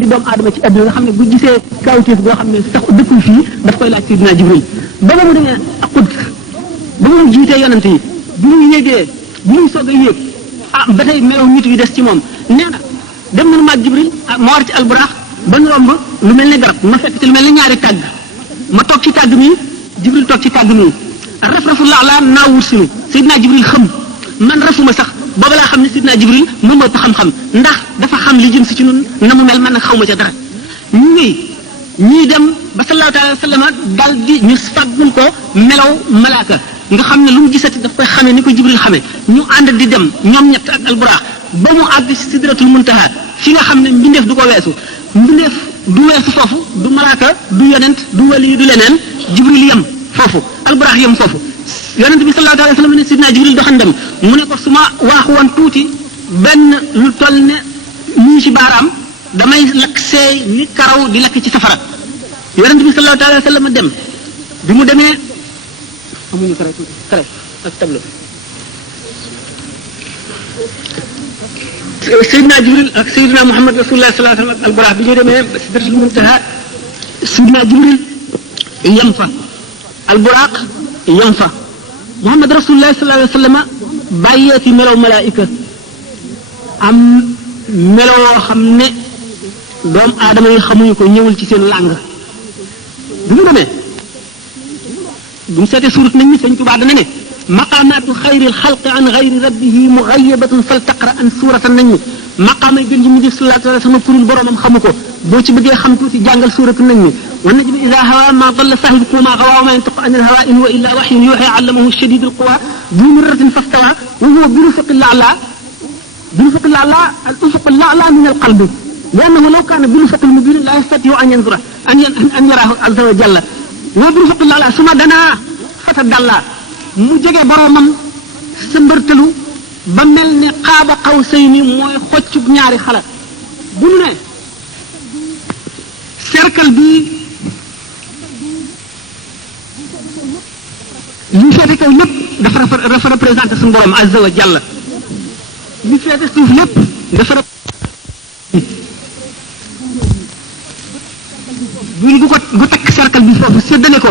di doomu aadama ci àdduna nga xam ne bu gisee kawteef boo xam ne sax dëkkul fii daf koy laaj Seydina Jibril ba mu demee ak Quds ba mu jiitee yonante yi bu ñu yéegee bu ñu soog a yéeg ba tey melaw nit yi des ci moom nee na dem nañu maag Jibril ma war ci alburaax ba ñu romb lu mel ni garab ma fekk ci lu mel ni ñaari tàgg ma toog ci tàgg mi Jibril toog ci tàgg mi raf-rafu laalaa naa wut sinu Seydina Jibril xam man rafuma sax booba laa xam ne Seydina Jibril moom moo ëpp xam-xam ndax dafa xam li jëm si ci ñun na mu mel man nag xaw ma ca dara ñii dem ba sallallahu alayhi wa sallam dal di ñu fàggul ko melaw malaaka nga xam ne lu mu gisati daf koy xamee ni ko Jibril xamee ñu ànd di dem ñoom ñett ak alburaax ba mu àgg si sidratul muntaha fi nga xam ne mbindeef du ko weesu mbindeef du weesu foofu du malaaka du yonent du wali du leneen Jibril yem foofu alburaax yem foofu yonent bi sallallahu alayhi wa sallam ne sidna Jibril doxandem mu ne ko su ma waaxu woon tuuti benn lu toll ne nii ci baaraam damay lakk seey ni karaw di lakk ci safara yonent bi sallallahu alayhi wa sallam dem bi mu demee amuñu kare tuuti kare ak tableau Seydina Jibril ak Seydina Muhammad rasulullah sallallahu alayhi wa sallam ak alburaax bi ñu demee sidratul muntaha Seydina Jibril yem fa alburaax yem fa Muhammad rasulullah sallallahu alayhi wa sallam bàyyee fi melow malaayika am meloo xam ne doomu aadama yi xamuñu ko ñëwul ci seen làng bi mu demee bu mu seetee suurat nañ ni Sëñ Tuubaa dana ne maqaamaatu xayril xalqi an xayri rabbihi muxayyabatun fal taqra an suuratan nañ ni maqaamay gën ji mu def sallallahu alayhi wa sallam kurul boromam xamu ko boo ci bëggee xam tuuti jàngal suuratu nañ ni wa najmi idaa hawaa maa dalla saahibukum wa maa gawaa wa maa yantiqu anil hawaa in huwa illaa wahyun yuuhaa allamahu shadiidul quwaa duu mirratin fastawaa wa huwa bil ufuqil a'laa بالأفق الأعلى الأفق الأعلى من القلب لأنه لو كان بالأفق المبين لا يستطيع أن ينظر أن يراه عز وجل وبالأفق الأعلى ثم دنا فتدلى مجيء برامم سمبرتلو بمل قاب قوسين موي خوتو ñaari xala bu ñu ne cercle bi li fété kaw lépp dafa représenter sun borom azza wa jalla li féete suuf lépp dafa buñ gu ko gu takk cercle bi foofu séddale ko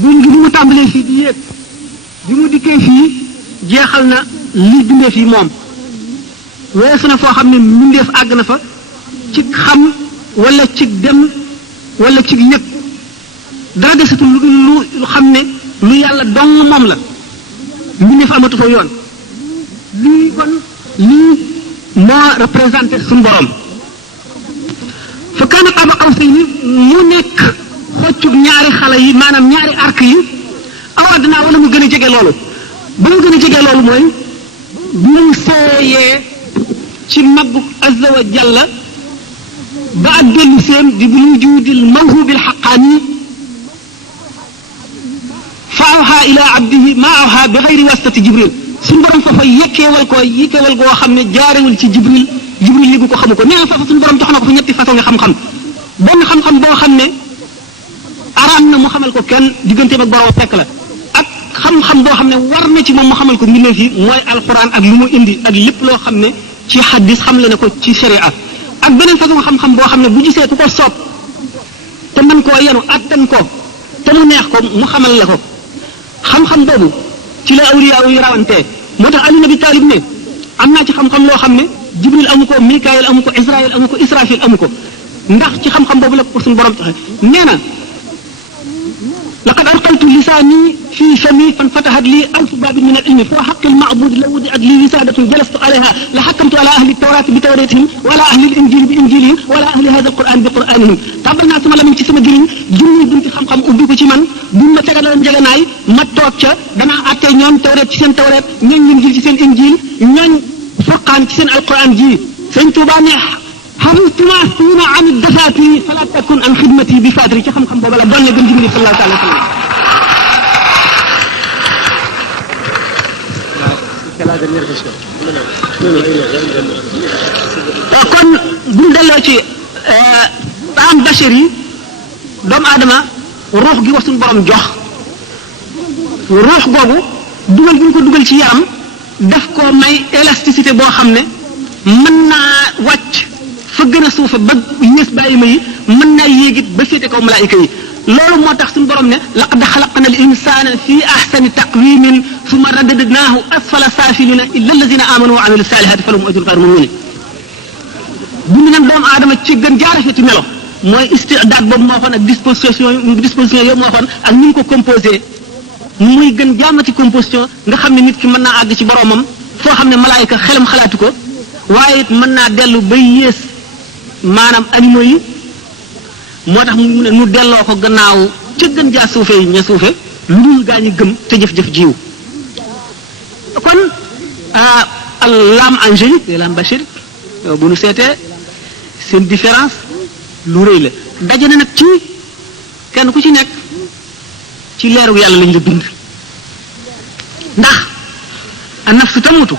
buñ gi mu tàmbalee fii di yéeg bi mu dikkee fii jeexal na li bindee fii moom weesu na foo xam ne mbindeef àgg na fa ci xam wala ci dem wala ci yëg dara desatul lu dul lu xam ne lu yàlla dong moom la mbindeef amatu fa yoon lii kon lii moo représenté suñu borom fa kaana qaaba qawsayni mu nekk xoccub ñaari xale yi maanaam ñaari arc yi aw adnaa wala mu gën a jege loolu ba mu gën a jege loolu mooy bu mu seeyee ci maggu azza wa jalla ba ak dellu seen di bu wujudil mawhubil xaqaani fa awhaa ilaa abdihi maa awhaa bi xayri wasitati jibril suñu borom foofa yekkeewal goo xam ne jaarewul ci jibril yëgu ko xamu ko nee na foofa suñu borom jox na ko fa ñetti façon xam-xam benn xam-xam boo xam ne araam na mu xamal ko kenn digganteem ak borom fekk la ak xam-xam boo xam ne war na ci moom mu xamal ko mbindeef yi mooy alxuraan ak lu mu indi ak lépp loo xam ne ci xaddis xam le ne ko ci sharia ak beneen façon xam-xam boo xam ne bu gisee ku ko soob te mën koo yenu attan ko te mu neex ko mu xamal la ko xam-xam boobu ci la awliya yi rawantee moo tax Ali Nabi Taalib ne am naa ci xam-xam loo xam ne Jibril amu ko Mikaayil amu ko Israël amu ko Israfil amu ko ndax ci xam-xam boobu la ko suñu borom taxe nee na laqad alqaytu lisaani fi fami fanfatahat li alfu baabin min al ilmi fa xaqi al maabud la wudiat li wisadatun jalastu alayha la xakamtu ala ahli tawrati bi tawratihim wala ahli al injili bi injilihim wala ahli hada al quran bi quranihim tàmbal naa sama lamiñ ci sama gëriñ junni bunti xam-xam ubbi ko ci man buñ ma tegaloon njeganaay ma toog ca danaa àttee ñoom tawret ci seen tawret ñooñ injil ci seen injil ñooñ furqaan ci seen alquran ji sëñ Tuubaa ne xamtuma suuna an dafaatiri fala takun an xidmati bi faatiri ci xam-xam boobu la doon na gën jimini sallallahu alayhi wa sallam kon buñ delloo ci am bachar yi doomu aadama ruux gi wax suñu borom jox ruux googu dugal gi ñu ko dugal ci yaram daf ko may élasticité boo xam ne mën naa wàcc fa fa gën a suufe ba yées bàyyi ma yi mën naa yéegit ba féete kaw malaayika yi loolu moo tax suñu borom ne laqad xalaqna al insana fi ahsani taqwimin summa radadnaahu asfala saafilina illa alladina amanu wa amilu salihati falahum ajrun ghayru mamnun bind nañ doomu aadama ci gën jaarafeti melo mooy istidaad boobu moo xoon ak disposition yooyu moo xoon ak ni mu ko composé muy gën jaamati composition nga xam ne nit ki mën naa àgg ci boromam foo xam ne malaayika xelam xalaatu ko waaye it mën naa dellu ba yées maanaam animaux yi moo tax mu ne nu delloo ko gannaaw ca gën jaa suufe yi ña suufe lu dul gaa ñi gëm te jëf-jëf jiw kon l'âme angélique et l'âme bachérique bu nu seetee seen différence lu rëy la daje na nag ci kenn ku ci nekk ci leeru yàlla lañ la bind ndax a nafsu tamutu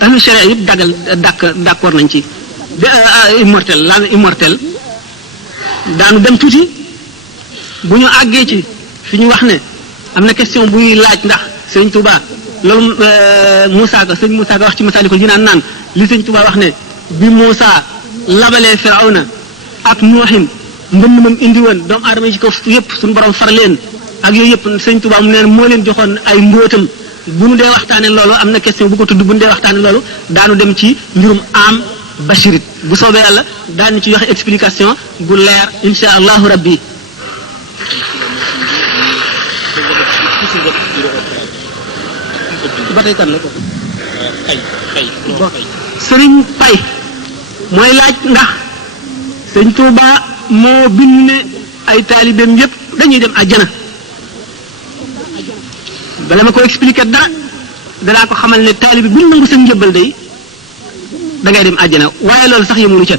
ahlu sharia yëpp d'accord nañ ci immortel l'âme immortel daanu dem tuuti bu ñu àggee ci fi ñu wax ne am na question buy laaj ndax sëñ Touba loolu Moussa Ka sëñ Moussa Ka wax ci Masaalikul Jinaan naan li sëñ Touba wax ne bi Moussa labalee Firawna ak Nuuhin mbënd moom indi woon doomu aadama yi ci kaw yëpp suñu borom far leen ak yooyu yëpp sëñ Touba mu neen moo leen joxoon ay mbóotam bu nu dee waxtaane loolu am na question bu ko tudd bu nu dee waxtaane loolu daanu dem ci mbirum am bashirit bu soobee yàlla daanu ci joxe explication bu leer insha allahu rabbi ba tey kan la ko sëriñ Pay mooy laaj ndax sëñ Touba moo bind ne ay taalibeem yépp dañuy dem àjjana bala ma ko expliquer dara danaa ko xamal ne taalibe bu nangu seen njëbbal day da ngay dem àjjana waaye loolu sax yemulu ca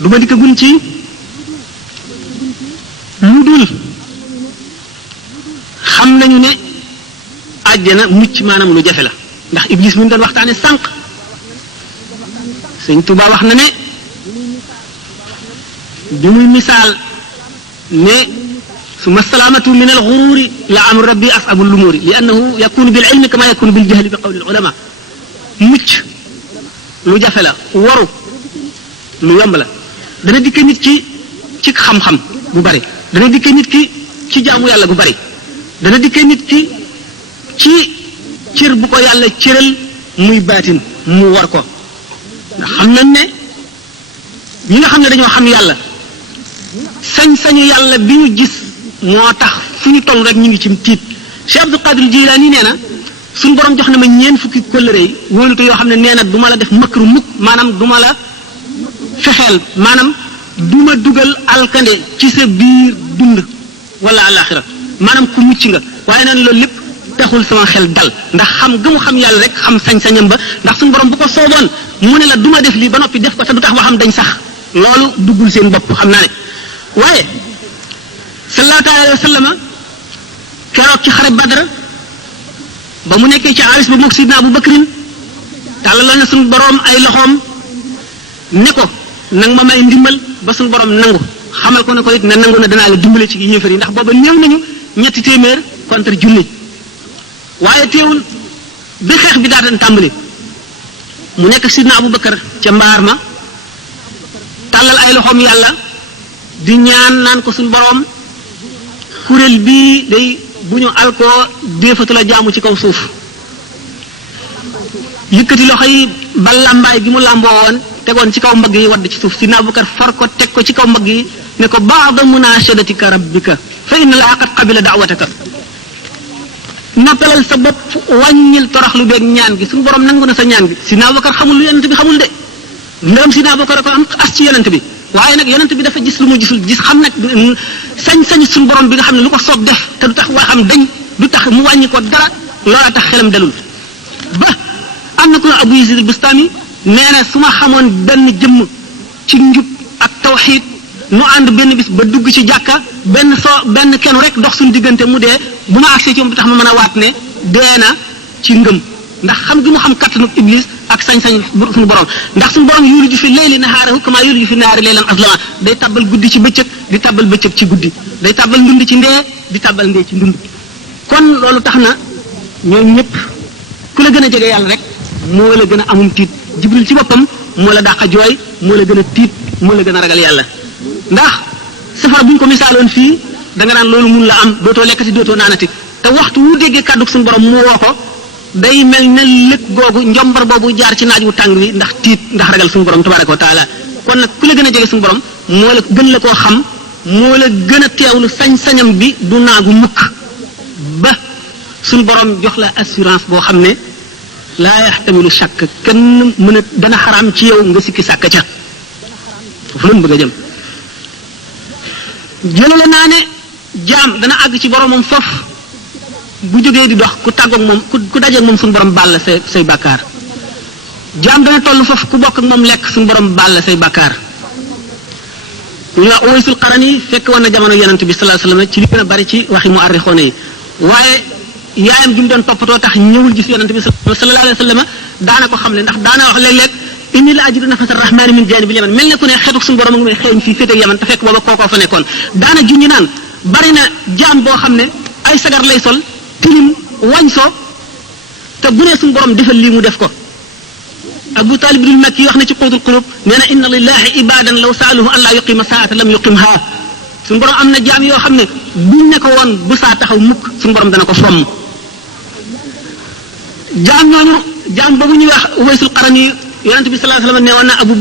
du ma dikkagun ci lu dul xam nañu ne àjjana mucc maanaam lu jafe la ndax iblis mi ñu doon waxtaane sànq sëñ Tuubaa wax na ne bi muy misaal ne summa salaamatu min al ghururi la amru rabbi asabu lumuri li annahu yakunu bil ilmi kama yakunu bil jahli bi qawli al ulama mucc lu jafe la waru lu yomb la dana dikke nit ki ci xam-xam bu bari dana dikke nit ki ci jaamu yàlla bu bari dana dikke nit ki ci cër bu ko yàlla cëral muy baatin mu war ko ndax xam nañ ne ñi nga xam ne dañoo xam yàlla sañ-sañu yàlla bi ñu gis moo tax fu ñu toll rek ñu ngi ci tiit Cheikh Abdul Qadir Jilaani nee na suñu borom jox na ma ñeen fukki kóllëre yi wóolute yoo xam ne nee na du ma la def makru mukk maanaam du ma la fexeel maanaam du ma dugal alkande ci sa biir dund wala alaxira maanaam ku mucc nga waaye naan loolu lépp taxul sama xel dal ndax xam gëmu xam yàlla rek xam sañ-sañam ba ndax suñu borom bu ko sooboon mu ne la du ma def lii ba noppi def ko te du tax waxam dañ sax loolu duggul seen bopp xam naa ne waaye sallallahu alayhi wa sallam keroog ci xare Badr ba mu nekkee ci aris ba mook sidna Abu Bakrin tàllal na suñu borom ay loxoom ne ko nang ma may ndimbal ba suñu borom nangu xamal ko ne ko it ne nangu na danaa la dimbale ci yéefar yi ndax booba néew nañu 300 contre junni waaye teewul bi xeex bi daataan tàmbali mu nekk sidna Abu Bakar ca mbaar ma tàllal ay loxoom yàlla di ñaan naan ko suñu borom kuréel bii day bu ñu alkoo déefatu la jaamu ci kaw suuf yëkkati loxo yi ba làmbaay gi mu làmboo woon tegoon ci kaw mbagg yi wadd ci suuf si Abubakar far ko teg ko ci kaw mbagg yi ne ko ba'da munashadatika rabbika fa inna Allaha qad qabila da'wataka noppalal sa bopp wàññil toroxlu beeg ñaan gi suñu borom nangu na sa ñaan gi si Abubakar xamul lu yonent bi xamul de ndegam si Abubakar ko am as ci yonent bi waaye nag yonent bi dafa gis lu mu gisul gis xam nag sañ-sañ suñu borom bi nga xam ne lu ko soob def te du tax waxam dañ du tax mu wàññi ko dara loola tax xelam dalul ba am na ku Abu Yazid al-Bustami nee na su ma xamoon benn jëmm ci njub ak tawxiid nu ànd benn bis ba dugg ci jàkka benn kenn rek dox suñu diggante mu dee bu ma agsee ci moom du tax ma mën a waat ne dee na ci ngëm ndax xam gi mu xam kattanu iblis ak sañ-sañ suñu borom ndax suñu borom yuliju fi layli nahaarahu kama yuliju fi nahaari laylan aslama day tàbbal guddi ci bëccëg di tàbbal bëccëg ci guddi day tàbbal ndund ci ndee di tàbbal ndee ci ndund kon loolu tax na ñoom ñëpp ku la gën a jege yàlla rek moo la gën a amum tiit jibril ci boppam moo la dàq a jooy moo la gën a tiit moo la gën a ragal yàlla ndax safara bu ñu ko misaaloon fii da nga naan loolu mun la am dootoo lekkati dootoo naanati te waxtu wu déggee kàddu suñu borom mu woo ko day mel ne lëg googu njombar boobu jaar ci naaj wu tàng wi ndax tiit ndax ragal suñu borom tabaraka wa taala kon nag ku la gën a jege suñu borom moo la gën la koo xam moo la gën a teewlu sañ-sañam bi du naagu mukk ba suñu borom jox la assurance boo xam ne laa yaxtamilu shakk kenn mën a dana xaraam ci yow nga sikki sàkk ca foofu lañ bëgg a jëm jëlale naa ne jaam dana àgg ci boromam foofu bu jógee di dox ku tàggoog moom ku dajeeg moom suñu borom baal la say bàkkaar jaam dana toll foofu ku bokk ak moom lekk suñu borom baal la say bàkkaar ñu wax Uwaysul Qarani fekk woon na jamono yonent bi sallallahu alayhi wasallam ci li gën a bari ci waxi mu arrixoone yi waaye yaayam bi mu doon toppatoo tax ñëwul gis yonent bi sallallahu alayhi wasallam daana ko xam ne ndax daana wax léeg-léeg inni la ajidu nafasa rahmani min janibil yaman mel ne ku ne xeetu suñu borom a ngi may xeeñ fii féeteeg yaman te fekk booba kookoo fa nekkoon daana junñi naan bari na jaam boo xam ne ay sagar lay sol tilim wañ so te bu nee suñu borom defal lii mu def ko Abu Talib ibn Makki wax na ci Qawdul Qulub nee na inna lillahi ibadan law saaluhu an laa yuqima saata lam yuqimha suñu borom am na jaam yoo xam ne buñ ne ko woon bu saa taxaw mukk suñu borom dana ko fomm jaam ñooñu jaam boobu ñuy wax Uwaysul Qarani yonent bi sallallahu alayhi wasallam nee woon na Abu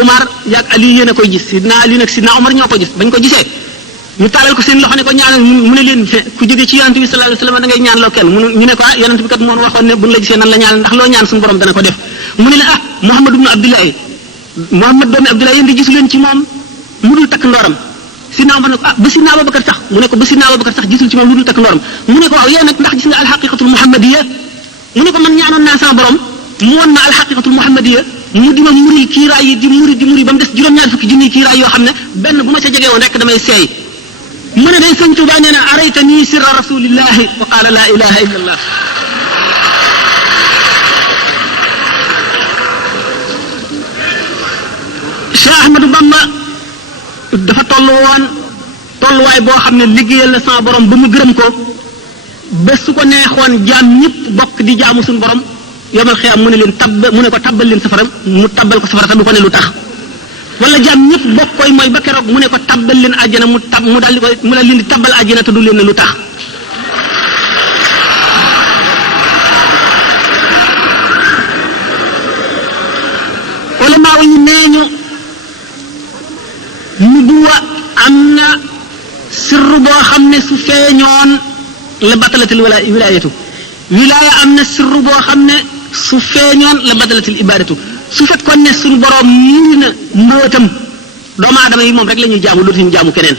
Omar yaag Ali yéen a koy gis sidna Ali nag sidna Omar ñoo ko gis bañ ko gisee ñu taalal ko seen loxo ne ko ñaanal mu ne leen ku jóge ci yonent bi sallallahu alayhi wasallam da ngay ñaan loo kenn ñu ne ko yonent bi kat moo waxoon ne buñ la gisee nan la ñaan ndax loo ñaan suñu borom dana ko def mu ne la Muhammad ibn Abdullahi Muhammad doomi Abdullahi yéen di gisu leen ci moom mu dul takk ndooram sidna Omar ne ko ba sidna Abubakar sax mu ne ko ba sidna Abubakar sax gisul ci moom lu dul takk ndooram mu ne ko waaw yow nag ndax gis nga alxaqiqatul muhammadiyya mu ne ko man ñaanoon naa sama borom mu woon ma alxaqiqatul muhammadiyya mu di ma muri kiiraay yi di muri ba mu des juróom-ñaar fukki junniy kiiraay yoo xam ne benn bu ma ca jege woon rek damay seey mu ne day sëñ Tuubaa nee na arayta nii sirra rasulillahi wa qaala laa ilaha illa allah Cheikh Ahmadou Bamba dafa tolluwaay boo xam ne liggéeyal na sama borom ba mu gërëm ko ba su ko neexoon jaam ñëpp bokk di jaamu suñu borom yomal xiyaam mu ne leen mu ne ko tabbal leen safara mu tabbal ko safara te du ko ne lu tax wala jaam ñëpp bokk koy mooy ba keroog mu ne ko tabbal leen àjjana mu daal di koy mu daal leen di tabbal àjjana te du leen ne lu tax ulama yi nee ñu nubuwa am na sirru boo xam ne su feeñoon la batalatil wilaayatu wilaaya am na sirru boo xam ne su feeñoon la batalatil ibadatu su fekkoon ne suñu boroom muur na mbootam doomu aadama yi moom rek la ñuy jaamu dootuñu jaamu keneen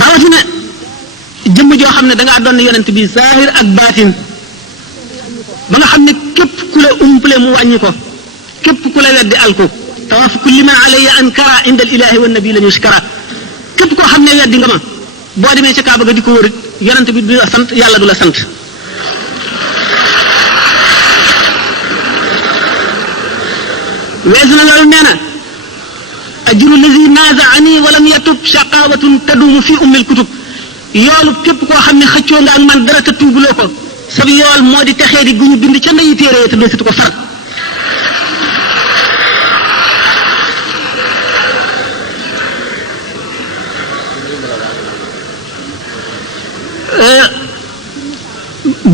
rawatina jëmm joo xam ne dangaa doon yonent bi zahir ak baatin ba nga xam ne képp ku la umpale mu wàññi ko képp ku la weddi al ko tawaafu kulli man alayya ankara inda al ilahi wa nabi la yushkara képp koo xam ne weddi nga ma boo demee ca Kaaba ga di ko wërit yonent bi du la sant yàlla du la sant weesu na loolu nee na ajru lazi nazaani wa lam yatub shaqawatun tadumu fi ummil kutub yoolu képp koo xam ne xëccoo nga ak man dara te tuubuloo ko sab yool moo di texee di guñu bind ca ndeyi téere te doo situ ko far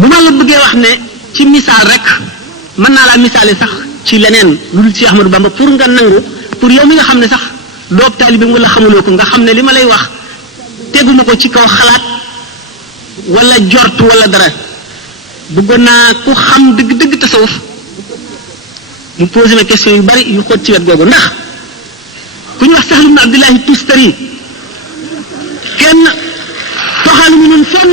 bu ma la bëggee wax ne ci misaal rek mën naa laa misaale sax ci leneen lu dul ci Ahmadou Bamba pour nga nangu pour yow mi nga xam ne sax doob taalibe wala xamuloo ko nga xam ne li ma lay wax teguma ko ci kaw xalaat wala jort wala dara bëggoon naa ku xam dëgg-dëgg tasawuf mu posé ma question yu bari yu xóot ci wet googu ndax ku ñu wax Sahl ibn Abdullahi Tustari kenn toxalu ñu ñun fenn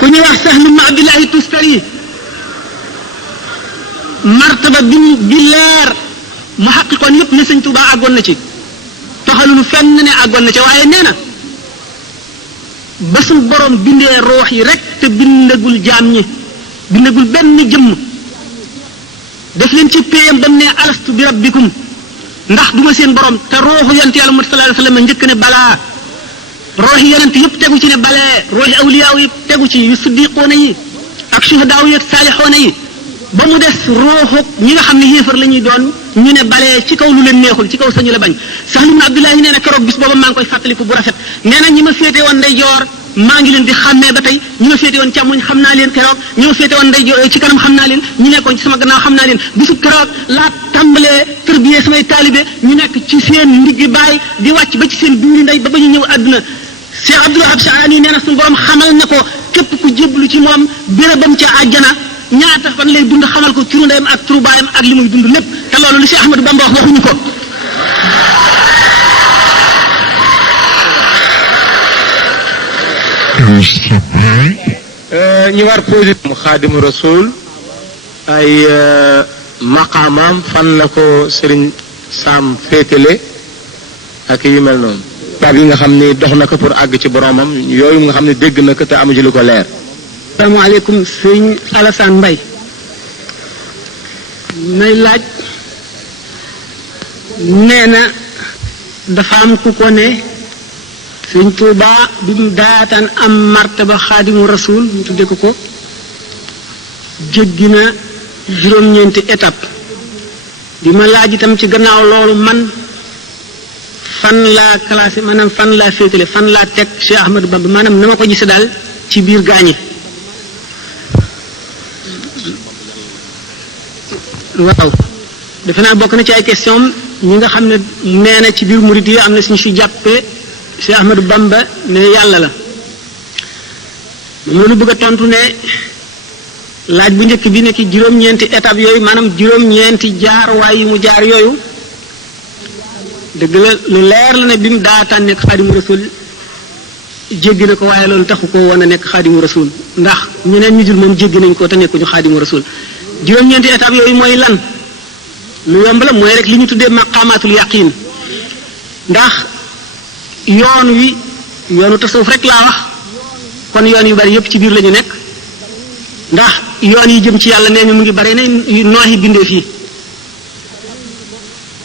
ku ñu wax Sahl ibn Abdullahi Tustari martaba bi leer mu xaqiqoon yëpp ne Sëñ Tuubaa àggoon na ci toxalunu fenn ne àggoon na ci waaye nee na ba suñ borom bindee roox yi rek te bindagul jaam ñi bindagul benn jëmm def leen ci péyam ba mu ne alastu bi rabbikum ndax duma seen borom te ruuxu yonent yàlla Muhammad sallallahu alayhi wasallam njëkk ne balaa ruuxi yonent yëpp tegu ci ne balee ruuxi awliyaaw yëpp tegu ci yu siddiqoona yi ak shuhadaaw yi ak saalixoona yi ba mu des ruuxu ñi nga xam ne yéefar la ñuy doon ñu ne balee ci kaw lu leen neexul ci kaw sañu la bañ Sahl ibn Abdullahi nee na keroog bis booba maa ngi koy fàttaliku bu rafet nee na ñi ma féete woon ndeyjoor maa ngi leen di xàmmee ba tey ñi ma féete woon càmmoñ xam naa leen keroog ñi ma féete woon ndeyjoor ci kanam xam naa leen ñi nekkoon ci sama gannaaw xam naa leen bisu keroog laa tàmbalee tërbiyee samay taalibe ñu nekk ci seen ndiggi baay di wàcc ba ci seen biiri ndey ba ba ñu ñëw àdduna Cheikh Abdul Wahab Sha'rani nee na suñu borom xamal na ko képp ku jéblu ci moom bérébam ca àjjana ñaata fan lay dund xamal ko turu ndeyam ak turu baayam ak li muy dund lépp te loolu li Cheikh Ahmadou Bamba wax waxuñu ko ñi war posé mu Xaadimu Rasul ay maqaamaam fan la ko Sëriñ Sam féetale ak yu mel noonu baab yi nga xam ni dox na ko pour àgg ci boromam yooyu nga xam ne dégg na ko te amu ci lu ko leer. asalaamaaleykum sëñ Alassane Mbaye may laaj nee na dafa am ku ko ne sëñ Tuuba bi mu daataan am martaba Xaadimu Rasul ñu tudde ko jéggi na juróom-ñeenti étape di ma laaj itam ci gannaaw loolu man fan laa classé maanaam fan laa féetale fan laa teg Cheikh Ahmadou Bamba maanaam na ma ko gise daal ci biir gaañi waaw defe naa bokk na ci ay question ñi nga xam ne nee na ci biir murid yi am na suñu fi jàppee Cheikh Ahmadou Bamba ne yàlla la moom la ñu bëgg a tontu ne laaj bu njëkk bi nekk juróom-ñeenti étape yooyu maanaam juróom-ñeenti jaar waay yi mu jaar yooyu dëgg la lu leer la ne bi mu daataan nekk Xaadimu Rasul jéggi na ko waaye loolu taxu ko woon a nekk Xaadimu Rasul ndax ñeneen ñu dul moom jéggi nañ ko te nekkuñu Xaadimu Rasul juróom-ñeenti étape yooyu mooy lan lu yomb la mooy rek li ñu tuddee maqaamaatul yaqiin ndax yoon wi yoonu tasawuf rek laa wax kon yoon yu bari yépp ci biir la ñu nekk ndax yoon yi jëm ci yàlla nee ñu mu ngi bari ne nooxi bindeef yi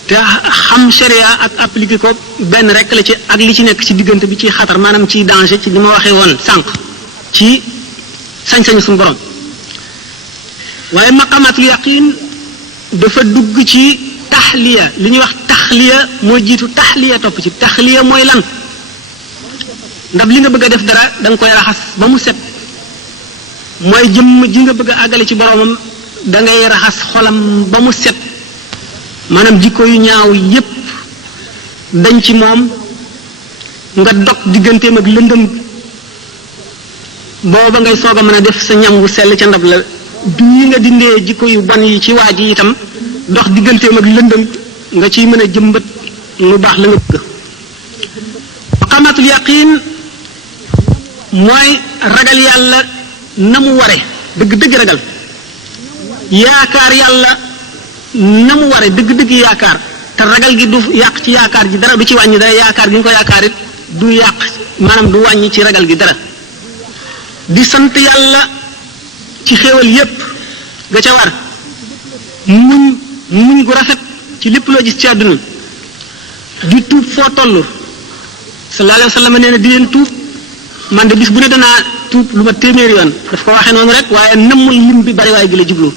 te xam sharia ak appliquer ko benn rek la ci ak li ci nekk ci diggante bi ci xatar maanaam ci danger ci li ma waxee woon sànq ci sañ-sañu suñu borom waaye maqamatul yaqin dafa dugg ci taxliya li ñuy wax taxliya moo jiitu taxliya topp ci taxliya mooy lan ndax li nga bëgg a def dara da nga koy raxas ba mu set mooy jëmm ji nga bëgg a àggale ci boromam da ngay raxas xolam ba mu set maanaam jikko yu ñaaw yépp dañ ci moom nga dog digganteem ak lëndëm booba ngay soog a mën a def sa ñam wu sell ca ndab la bii nga dindee jikko yu bon yi ci waa ji itam dox digganteem ak lëndëm nga ciy mën a jëmbat lu baax la nga bëgg maqamatul yaqin mooy ragal yàlla na mu ware dëgg-dëgg ragal yaakaar yàlla na mu ware dëgg-dëgg yaakaar te ragal gi du yàq ci yaakaar ji dara du ci wàññi dara yaakaar gi nga ko yaakaar it du yàq maanaam du wàññi ci ragal gi dara di sant yàlla ci xéewal yépp ga ca war muñ gu rafet ci lépp loo gis ci àdduna di tuub foo toll sallallahu alayhi wa sallam nee na di leen tuub man de bis bu ne danaa tuub lu ma téeméeri yoon daf ko waxee noonu rek waaye nammul lim bi bari waaye gi la jublu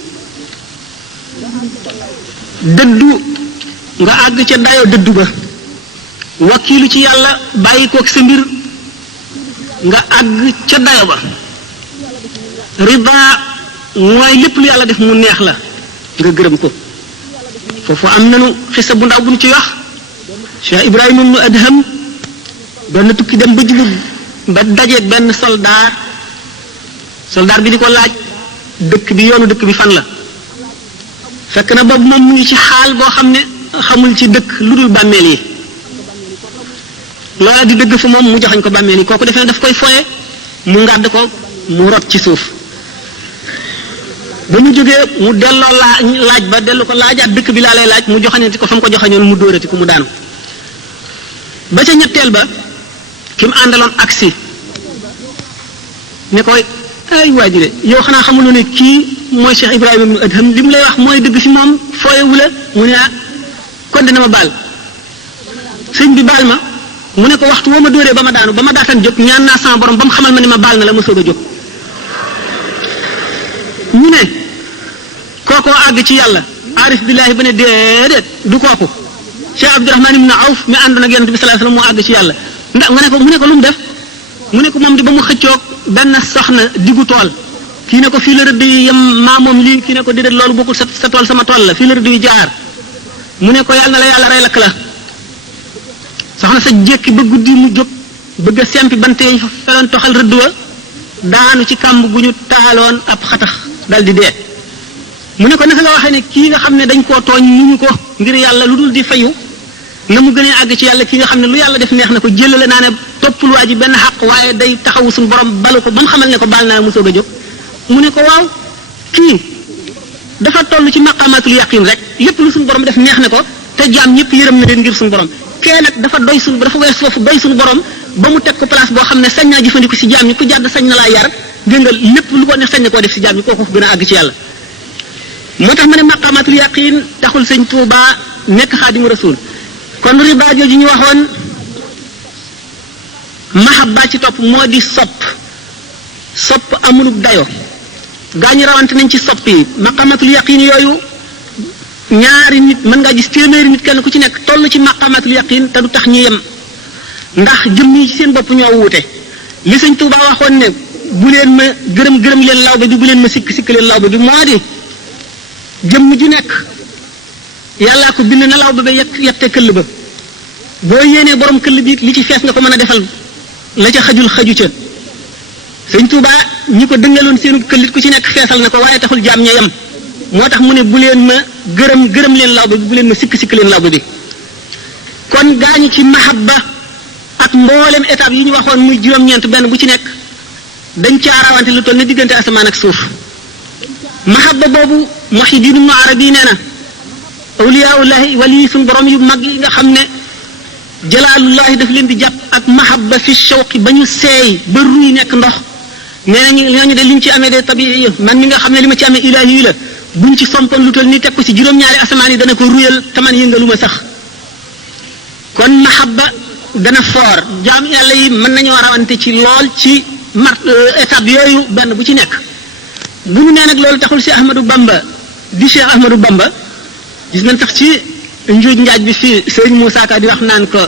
dëddu nga àgg ca dayoo dëddu ba wakkiilu ci yàlla bàyyi kook sa mbir nga àgg ca dayo ba riba mooy lépp lu yàlla def mu neex la nga gërëm ko foofu am nanu xisa bu ndaw bu ñu ci wax Cheikh Ibrahima ibnu Adham doon na tukki dem ba jublu ba dajeeg benn soldaar bi di ko laaj dëkk bi yoonu dëkk bi fan la fekk na boobu moom mu ngi ci xaal boo xam ne xamul ci dëkk lu dul bàmmeel yi loola di dëgg fa moom mu joxañ ko bàmmeel yi kooku defee ne daf koy foye mu ngàdd ko mu rot ci suuf ba mu jógee mu delloo laaj ba dellu ko laajaat dëkk bi laa lay laaj mu joxañati ko fa mu ko joxañoon mu dóorati ko mu daanu ba ca ñetteel ba ki mu àndaloon agsi ne koy ay waajire yow xanaa xamuloo ne kii mooy Cheikh Ibrahima ibnu Adham li mu lay wax mooy dëgg fi moom fooyewu la mu ne kon dina ma baal sëñ bi baal ma mu ne ko waxtu woo ma dóoree ba ma daanu ba ma daataan jóg ñaan naa sama borom ba mu xamal ma ni ma baal na la ma soog a jóg ñu ne kookoo àgg ci yàlla arif billahi ba ne déedéet du kooku Cheikh Abdourahman ibn Awf mi àndoon ak yonent bi sallallahu alayhi wasallam moo àgg ci yàlla ndax nga ne ko mu ne ko lu mu def mu ne ko moom di ba mu xëccoog benn soxna diggu tool kii ne ko fii la rëdd yi yem maa moom lii kii ne ko déedéet loolu bokkul sa tool sama tool la fii la rëdd yi jaar mu ne ko yàlla na la yàlla rey lakk la soxna sa jékki ba guddi mu jóg bëgg a sempi bante yi fa feloon toxal rëdd wa daanu ci kàmb gu ñu taaloon ab xatax dal di dee mu ne ko naka nga waxee ne kii nga xam ne dañ koo tooñ ñu ko ngir yàlla lu dul di fayu na mu gënee àgg ci yàlla kii nga xam ne lu yàlla def neex na ko jëlale naa ne toppul waa ji benn xaq waaye day taxawu suñu borom balu ko ba mu xamal ne ko baal naa mu soog a jóg mu ne ko waaw kii dafa toll ci maqamatul yaqin rek lépp lu suñu borom def neex na ko te jaam ñëpp yërëm na leen ngir suñu borom kee nag dafa doy suñu dafa wees foofu doy suñu borom ba mu teg ko place boo xam ne sañ naa jëfandiku si jaam ñi ku jàdd sañ na laa yar gëngal lépp lu ko neex sañ na koo def si jaam ñi kooku gën a àgg ci yàlla moo tax ma ne maqamatul yaqin taxul sëñ Tuuba nekk xaadimu rasul kon riba jooju ñu waxoon mahabba ci topp moo di sopp amulub dayo gaañu rawante nañ ci sopp yi maqamatul yaqin yooyu ñaari nit mën ngaa gis téeméeri nit kenn ku ci nekk toll ci maqamatul yaqin te du tax ñu yem ndax jëmm yi ci seen bopp ñoo wuute li sëñ Tuuba waxoon ne bu leen ma gërëm leen lawbe bi bu leen ma sikk leen lawbe bi moo di jëmm ju nekk yàllaa ko bind na lawbe ba yette këll ba boo yéenee borom këll bi li ci fees nga ko mën a defal la ca xaju ca sëñ Tuuba ñi ko dëngaloon seenu këllit ku ci nekk feesal na ko waaye taxul jaam ña yem moo tax mu ne bu leen ma gërëm leen lawbe bi bu leen ma sikk leen lawbe bi kon gaañu ci mahabba ak mboolem étape yi ñu waxoon muy juróom-ñeent benn bu ci nekk dañ caarawante lu toll ne diggante asamaan ak suuf mahabba boobu Muhyiddin Ibn Arabi nee na awliyaullahi wali suñu borom yu mag yi nga xam ne jalaalullahi daf leen di jàpp ak mahabba fi shawqi ba ñu seey ba ruy nekk ndox nee nañu de liñ ci amee de tabii man mi nga xam ne li ma ci amee ilahi yi la buñ ci sompoon lu toll nii teg ko ci juróom-ñaari asamaan yi dana ko ruyal taman yëngaluma sax kon mahabba dana foor jaam yàlla yi mën nañoo rawante ci lool ci étape yooyu benn bu ci nekk bu ñu nee nag loolu taxul si Ahmadou Bamba di Cheikh Ahmadou Bamba gis nañ tax ci njuuj njaaj bi fii sëriñ Moussa Ka di wax naan ko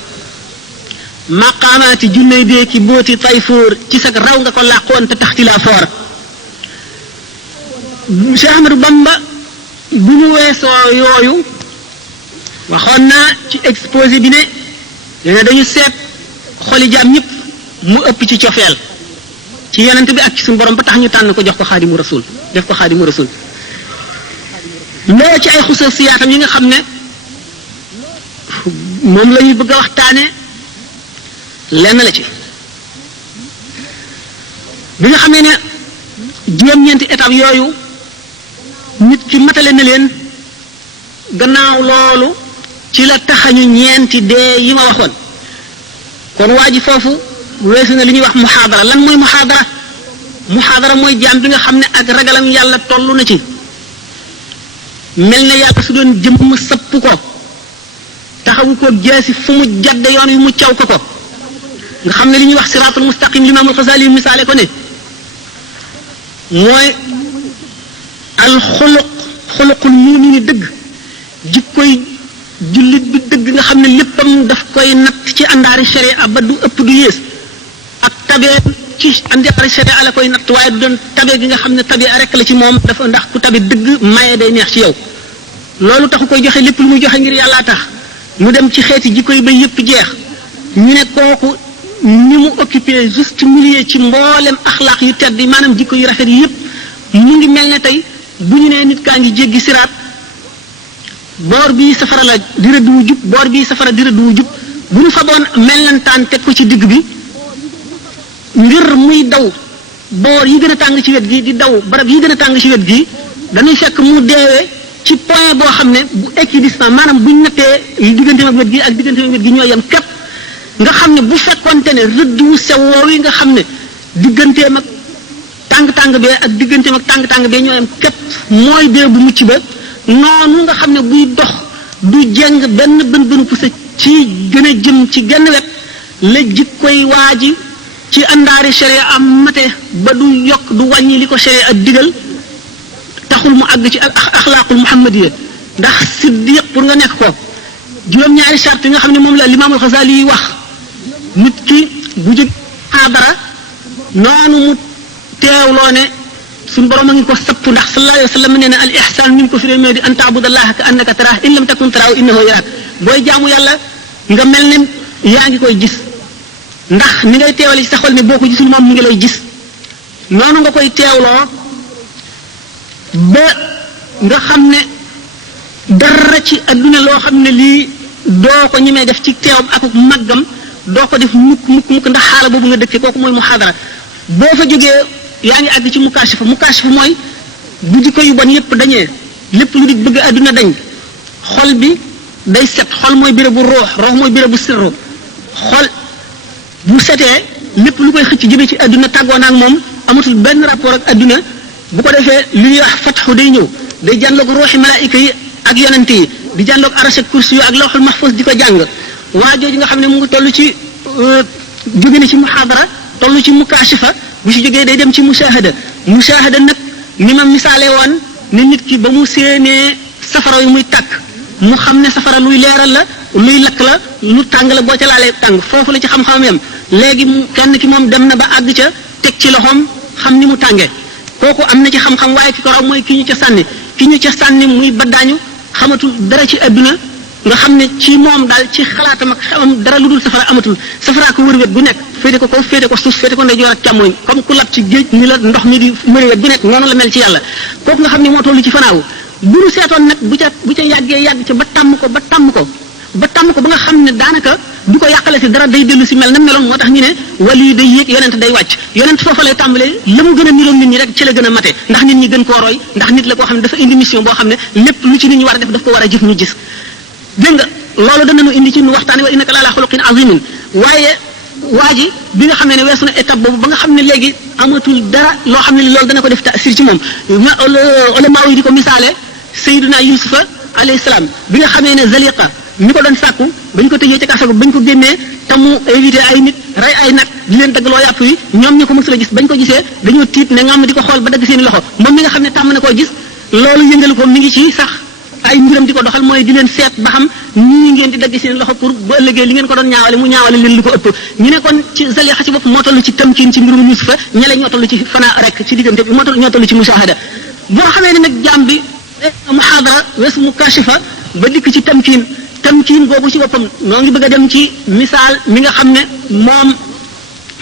maqaamaati junney dee ki booti tayfoor ci sag raw nga ko làqoon te tax ci laa foor Cheikh Ahmadou Bamba bu ñu weesoo yooyu waxoon naa ci exposé bi ne dañu seet xoli jaam ñëpp mu ëpp ci cofeel ci yonent bi ak ci suñu borom ba tax ñu tànn ko jox ko xaadimu rasul def ko xaadimu rasul loo ci ay xususiyaatam yi nga xam ne moom la ñu bëgg a waxtaane lenn la ci bi nga xamee ne juróom-ñeenti étape yooyu nit ki matale na leen gannaaw loolu ci la taxañu ñeenti dee yi ma waxoon kon waa ji foofu weesu na li ñuy wax muhaadara lan mooy muhaadara mooy jaam bi nga xam ne ak ragalam yàlla toll na ci mel na yàlla su doon jëmm sëpp ko taxawu ko jeesi fu mu jadde yoon wi mu caw ko nga xam ne li ñuy wax siraatul mustaqim limaamul Xasaali misaale ko ne mooy al xuluqul muumini dëgg jikkoy jullit bi dëgg nga xam ne léppam daf koy natt ci àndaari sharia ba du ëpp du yées ak tabee ci àndaari sharia la koy natt waaye du doon tabe gi nga xam ne tabe rek la ci moom dafa ndax ku tabe dëgg maye day neex ci yow loolu taxu koy joxe lépp lu muy joxe ngir yàllaa tax mu dem ci xeeti jikko yi ba yëpp jeex ñu ne kooku ni mu occupé juste milieu ci mboolem axlaaq yu tedd yi maanaam jikko yu rafet yi yëpp mu ngi mel ne tey bu ñu nee nit kaa ngi jéggi siraat boor bii safara la di rëdd wu jub boor bii safara di rëdd wu jub bu ñu fa doon mellantaan teg ko ci digg bi ngir muy daw boor yi gën a tàng ci wet gi di daw barab yi gën a tàng ci wet gi dañuy fekk mu deewee ci point boo xam ne bu équidistant maanaam buñ nattee diggante ak wet gi ak diggante ak wet gi ñoo yem képp nga xam ne bu fekkonte ne rëdd wu sew woowu yi nga xam ne digganteem ak tàng-tàng bee ak digganteem ak tàng-tàng bee ñoo yem képp mooy dee bu mucc ba noonu nga xam ne buy dox du jeng benn bën pusa ci gën a jëm ci genn wet la jikkoy waaji ci àndaari sharia am mate ba du yokk du wàññi li ko sharia digal taxul mu àgg ci axlaaqul muhammadiya ndax siddiq pour nga nekk ko juróom-ñaari charte yi nga xam ne moom la limaamul Xasaali yi wax nit ki bu jóg xaadara noonu mu teewloo ne suñu borom a ngi ko sapp ndax sallallahu alayhi wa sallam nee na al ihsan min ko fi réew di an taabudallaha ka annaka taraah in lam takun taraahu innahu yaraak booy jaamu yàlla nga mel ne yaa ngi koy gis ndax ni ngay teewale ci sa xol ne boo ko gisul moom mi ngi lay gis noonu nga koy teewloo ba nga xam ne dara ci adduna loo xam ne lii doo ko ñemee def ci teewam ak màggam doo ko def mukk ndax xaala boobu nga dëkkee kooku mooy muhaadara boo fa jógee yaa ngi àgg ci mukaashifa mooy bu di ko yu bon yépp dañee lépp lu di bëgg adduna dañ xol bi day set xol mooy bérébu ruux mooy bérébu sirru xol bu setee lépp lu koy xëcc jëme ci adduna tàggoo naag moom amatul benn rapport ak adduna bu ko defee li ñuy wax fatxu day ñëw day jànloog ruuxi malaayika yi ak yonent yi di jànloog arash ak kursi yu ak lawxul mahfuz di ko jàng waa jooju nga xam ne mu ngi toll ci jóge na ci muhaadara toll ci mukaashifa bu ci jógee day dem ci mushahada nag ni ma misaale woon ne nit ki ba mu séenee safara yu muy tàkk mu xam ne safara luy leeral la luy lakk la lu tàng la boo ca laalee tàng foofu la ci xam-xam yam léegi kenn ki moom dem na ba àgg ca teg ci loxoom xam ni mu tàngee kooku am na ci xam-xam waaye ki ko raw mooy ki ñu ca sànni muy baddaañu xamatul dara ci adduna nga xam ne ci moom daal ci xalaatam ak xamam dara lu dul safara amatul safara ko wër wet bu nekk féete ko kaw féete ko suuf féete ko ndeyjoor ak càmmooñ comme ku lab ci géej ni la ndox mi di mëri wet bu nekk noonu la mel ci yàlla kooku nga xam ne moo tollu ci fanaawu bu nu seetoon nag bu ca yàggee yàgg ca ba tàmm ko ba nga xam ne daanaka du ko yàqale si dara day dellu si mel na meloon moo tax ñu ne wali yu day yéeg yonent day wàcc yonent foofa lay tàmbalee la mu gën a niroog nit ñi rek ci la gën a mate ndax nit ñi gën koo roy ndax nit la koo xam ne dafa indi mission boo xam ne lépp lu ci nit ñi war a def daf ko war a jëf ñu gis dégg nga loolu danañu indi ci nu waxtaane wa innaka la ala xuluqin azimin waaye waa ji bi nga xam ne weesu na étape boobu ba nga xam ne léegi amatul dara loo xam ne loolu dana ko def taasir ci moom ulama yi di ko misaale Sayyiduna Yusufa alayhi salaam bi nga xamee ne Zaliqa mi ko doon sàkku bañ ko tëjee ci kaso ba bañ ko génnee te mu éviter ay nit rey ay nag di leen daggaloo yàpp yi ñoom ñi ko mësul a gis bañ ko gisee dañoo tiit ne ngam di ko xool ba dagg seen loxo moom mi nga xam ne tàmm na koo gis loolu yëngal ko mi ngi ci sax ay mbiram di ko doxal mooy di leen seet ba xam ñii ngeen di dagg seen loxo pour bu ëllëgee li ngeen ko doon ñaawale mu ñaawale leen lu ko ëpp ñu ne kon ci Zalixa ci bopp moo toll ci tamkin ci mbirum Yusufa ñele ñoo toll ci fana rek ci diggante bi ñoo toll ci mushahada boo xamee ne nag jaam bi muhaadara weesu mukashifa ba dikk ci tamkin boobu ci boppam noo ngi bëgg a dem ci misaal mi nga xam ne moom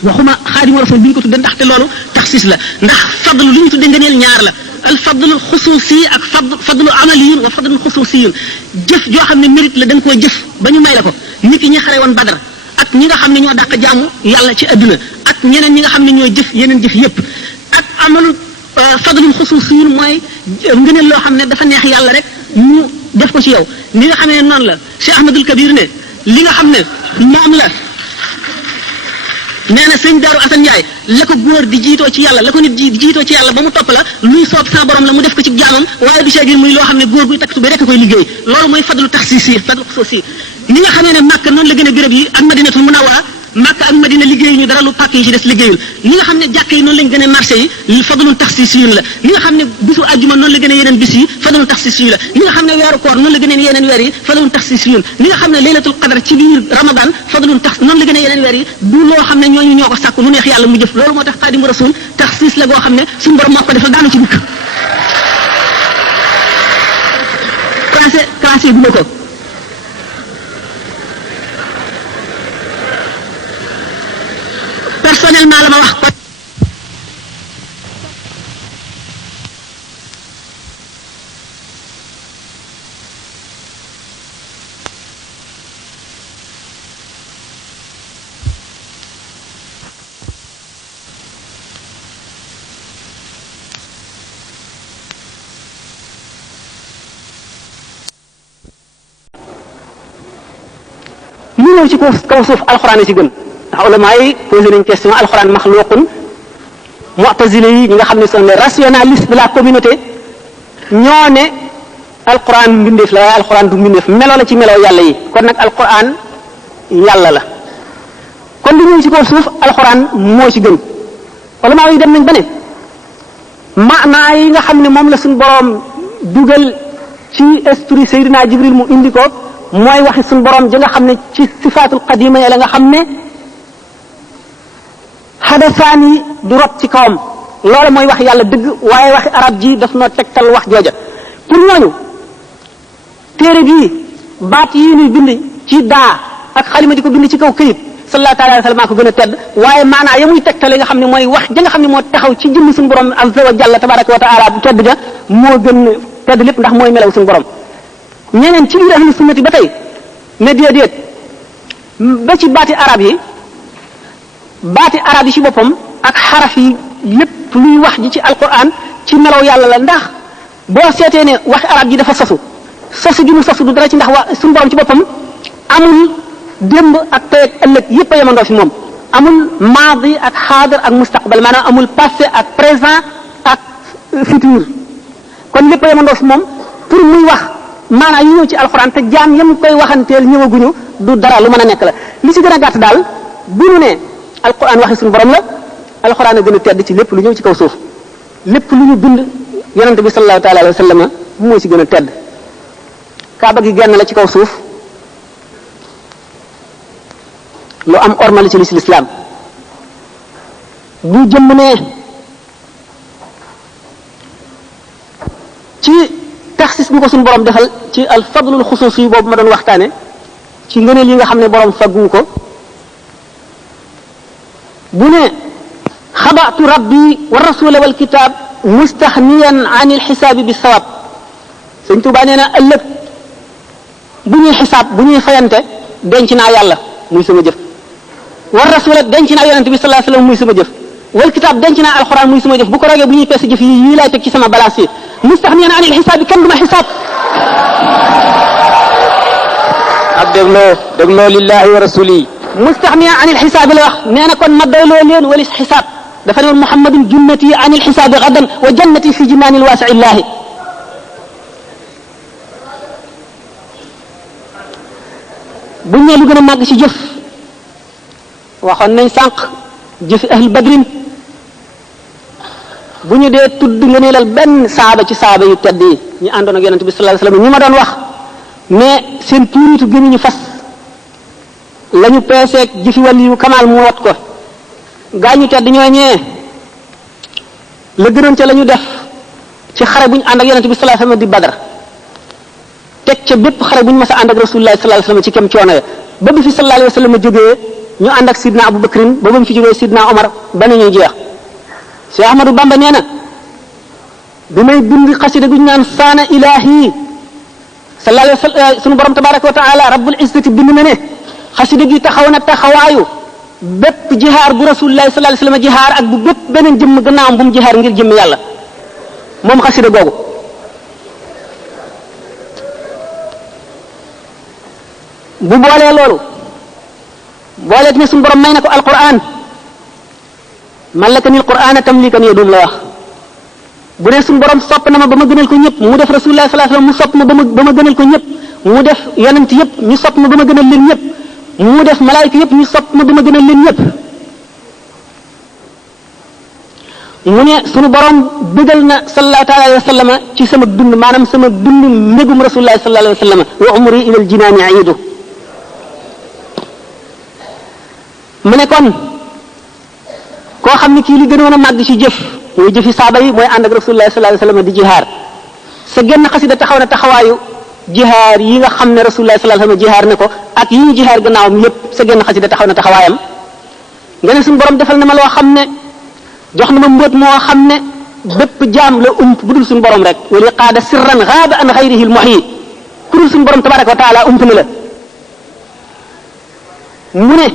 waxuma Xaadimu Rasuul bi ñu ko tudde ndaxte loolu taxsis la ndax fadlu li ñu tudde ngëneel ñaar la al fadlu xusuusi ak fadlu amaliyun wa fadlu xusuusiyun jëf joo xam ne mérite la da nga koo jëf ba ñu may la ko nit ñi xare woon Badar ak ñi nga xam ne ñoo dàq jaamu yàlla ci adduna ak ñeneen ñi nga xam ne ñoo jëf yeneen jëf yépp ak amalu fadlu xusuusiyun mooy ngëneel loo xam ne dafa neex yàlla rek ñu def ko ci yow ni nga xam ne noonu la Cheikh Ahmadul Kabir ne li nga xam ne moom la nee na sëñ Daaru Asan Njaay la ko góor di jiitoo ci yàlla la ko nit di jiitoo ci yàlla ba mu topp la luy soob sa borom la mu def ko ci jaamam waaye du seegin muy loo xam ne góor guy takk su bi rek koy liggéey loolu mooy fadlu taxsiisi fadlu xusuusi ni nga xamee ne Makka noonu la gën a béréb yi ak Madinatul Munawwara Makka ak Madina liggéeyu ñu dara lu pàkk yi ci des liggéeyul ni nga xam ne jàkk yi noonu lañ gën a marché yi fadlul taxsiisiyun la ni nga xam ne bisu àjjuma noonu la gën a yeneen bis yi fadlul taxsiisiyun la ni nga xam ne weeru koor noonu la gën a yeneen weer yi fadlul taxsiisiyun ni nga xam ne laylatul qadar ci biir Ramadan fadlul tax noonu la gën a yeneen weer yi du loo xam ne ñooñu ñoo ko sàkku lu neex yàlla mu jëf loolu moo tax Xaadimu Rasuul taxsiis la goo xam ne suñu borom moo ko defal daanu ci dikk classé bu ko personnellement la ma wax ko ñu ñëw ci kaw suuf alxuraan ci gën ndax ulama yi posé nañ question alxuraan maxluqun mu'tazile yi ñi nga xam ne sont les rationalistes de la communauté ñoo ne alquran mbindeef la waaye alquran du mbindeef melo la ci melo yàlla yi kon nag alquran yàlla la kon li ñëw ci kaw suuf alquran moo ci gën wala maa yi dem nañ ba ne maanaa yi nga xam ne moom la suñu boroom dugal ci esprit Seydina Jibril mu indi ko mooy waxi suñu boroom ji nga xam ne ci sifaatul qadima ya la nga xam ne xadasaan yi du rot ci kawam loolu mooy wax yàlla dëgg waaye waxi arab ji daf noo tegtal wax jooja pour ñooñu téere bii baat yi ñuy bind ci daa ak xalima di ko bind ci kaw këyit sallallahu alayhi wa sallam maa ko gën a tedd waaye maanaa ya muy tegtale nga xam ne mooy wax ja nga xam ne moo taxaw ci jëmmi suñu borom azza wa jalla tabaraka wa taala bu tedd ja moo gën tedd lépp ndax mooy melaw suñu borom ñeneen ci biir ahlu sunnati ba tey ne déedéet ba ci baati arab yi ci boppam ak xaraf yi lépp luy wax ji ci alquran ci melaw yàlla la ndax boo seetee ne waxi arab ji dafa sosu gi mu sosu du dara ci ndax waa suñu borom ci boppam amul démb ak tey ak ëllëg yépp a yemandoo fi moom amul maadi ak xaadir ak mustaqbal maanaam amul passé ak présent ak futur kon lépp a yemandoo fi moom pour muy wax maanaam yi ñëw ci alxuraan te jaam yam koy waxanteel ñëwaguñu du dara lu mën a nekk la li ci gën a gàtt daal bu ñu ne alxuraan waxi suñu borom la alxuraan a gën a tedd ci lépp lu ñëw ci kaw suuf lépp lu ñu bind yonente bi sallallahu taala alayhi wa sallam moo ci gën a tedd kaaba gi genn la ci kaw suuf lu am ormal ci lislaam bu jëmm ne ci taxsis bu ko suñu borom defal ci al fadlul xusuus yi boobu ma doon waxtaane ci ngëneel yi nga xam ne borom faggu ko bu ne xabaatu rabbi wa rasula wal kitab mustaxniyan an il xisaabi bi sawab sëñ Tuubaa nee na ëllëg bu ñuy xisaab bu ñuy fayante denc naa yàlla muy sama jëf war rasula denc naa yonente bi sallallahu alayhi wasallam muy sama jëf wal kitaab denc naa alxuraan muy sama jëf bu ko rogee bu ñuy peese jëf yi yii laay teg ci sama balance yi mustaxniyan anil xisaab bi kenn du ma xisaab ak dégloo lillahi wa rasuli mustaxniyan anil xisaab la wax nee na kon ma doyloo leen walis xisaab dafa ne woon muhammadun junnati anil xisaabi gadan wa jannati fi jinaanil waasi illahi bu ñu lu gën a màgg ci jëf waxoon nañ sànq jëfi ahli badrin bu ñu dee tudd nga neelal benn saaba ci saaba yu tedd yi ñu àndoon ak yonente bi sallallahu alayhi wasallam ñi ma doon wax mais seen tuuritu gënu ñu fas la ñu peeseeg jëfi wàlli yu kamaal mu wat ko gaa ñu tedd ñooñee la gënoon ca la ñu def ci xare bu ñu ànd ak yonente bi sallallahu alayhi wasallam di badar teg ca bépp xare bu ñu mas a ànd ak rasulullah sallallahu alayhi wasallam ci kem coono ya ba bi fi sallallahu alayhi wasallam jógee ñu ànd ak sidna Abu Bakrin ba ba mu fi jógee sidna Omar ba nañuy jeex Cheikh Ahmadou Bamba nee na bi may bind xasida gu ñu naan saana ilahi sallallahu alayhi wasallam sunu borom tabaraka wa taala rabbul izzati bind na ne xasida gi taxaw na taxawaayu bépp jihaar bu rasulullah sallallahu alayhi wasallam jihaar ak bu bépp beneen jëmm gannaawam bu mu jihaar ngir jëmm yàlla moom xasida googu bu boolee loolu booleet ne suñu borom may na ko alquran malakani alquran tamlikan yadum la wax bu dee suñu borom sopp na ma ba ma gënal ko ñëpp mu def rasulullah sallallahu alayhi wasallam mu sopp ma ba ma gënal ko ñëpp mu def yonent yëpp ñu sopp ma ba ma gënal leen ñëpp mu def malaayika yëpp ñu sopp ma ba ma gënal leen ñëpp mu ne suñu borom bëggal na sallallahu alayhi wasallam ci sama dund maanaam sama dund mbégum rasulullah sallallahu alayhi wasallam wa umri ila aljinaani aidu mu ne kon koo xam ne kii li gënoon a màgg ci jëf muy jëfi saaba yi mooy ànd ak rasulullah sallallahu alayhi wasallam di jihaar sa genn xasida taxaw na taxawaayu jihaar yi nga xam ne rasulullah sallallahu alayhi wasallam jihaar ne ko ak yi ñu jihaar gannaawam lépp sa genn xasida taxaw na taxawaayam nga ne suñu borom defal na ma loo xam ne jox na ma mbóot moo xam ne bépp jaam la bu dul suñu borom rek wali qaada sirran gaaba an xayrihi al muhyi ku dul suñu borom tabaraka wa taala na la mu ne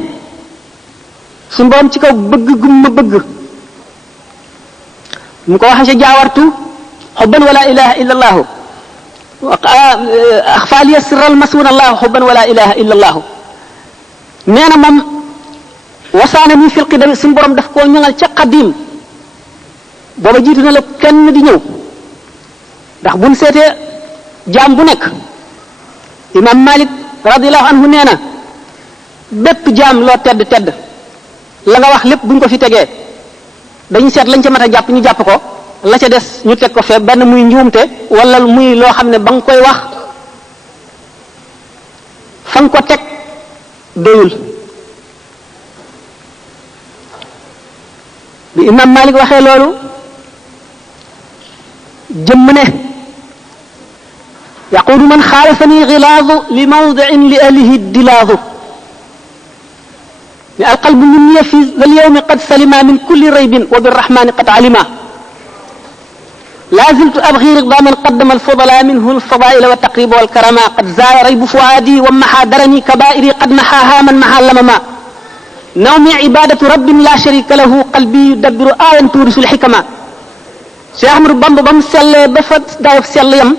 suñu borom ci kaw bëgg gum ma bëgg mu ko waxee ca jaawartu xubban wala ilaha illa allahu axfaaliya sirral masuun allahu xubban wala ilaha illa allahu nee na moom wasaana ni fil qidam suñu borom daf koo ñoŋal ca qadim booba jiitu na la kenn di ñëw ndax buñ seetee jaam bu nekk imam Malik radiyallahu anhu nee na bépp jaam loo tedd tedd la nga wax lépp buñ ko fi tegee dañu seet lañ ca mat a jàpp ñu jàpp ko la ca des ñu teg ko fee benn muy njuumte wala muy loo xam ne ba nga koy wax fa nga ko teg doyul bi imam Malik waxee loolu jëmm ne yaquulu man xaalafani gilaadu li mawdiin li ahlihi dilaadu li alqalbu minni fi zal yawmi qad salima min kulli raybin wa birrahmani qad alima laa ziltu abgi rida man qaddama alfudala minhu alfadaila wa taqriba walkarama qad zaala raybu fuaadi wa maxa darani kabairi qad maxaaha man maxa lamama nawmi ibadatu rabbin la sharika lahu qalbi yudabbiru ayan tuurisul xikama Cheikh Ahmadou Bamba ba mu sellee ba fa dayof sell yam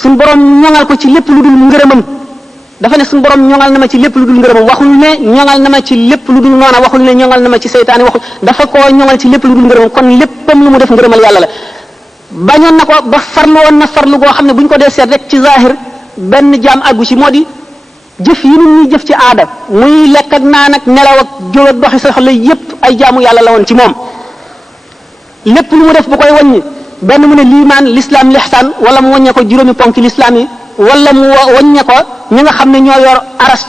suñ borom ñoŋal ko ci lépp lu dul ngërëmam dafa ne suñ borom ñoŋal na ma ci lépp lu dul ngërëmam waxul ne ñoŋal na ma ci lépp lu dul noona waxul ne ñoŋal na ma ci seytaane waxul dafa koo ñoŋal ci lépp lu dul ngërëmam kon léppam lu mu def ngërëmal yàlla la bañoon na ko ba farlu woon na farlu goo xam ne bu ñu ko dee seet rek ci zahir benn jaam àggu ci moo di jëf yi nit ñuy jëf ci aada muy lekk ak naan ak nelaw ak jóg ak doxi soxla yépp ay jaamu yàlla la woon ci moom lépp lu mu def bu koy wàññi benn mu ne liimaan l'islam lihsaan wala mu wàññe ko juróomi ponk l'islam yi wala mu wàññe ko ñi nga xam ne ñoo yor aras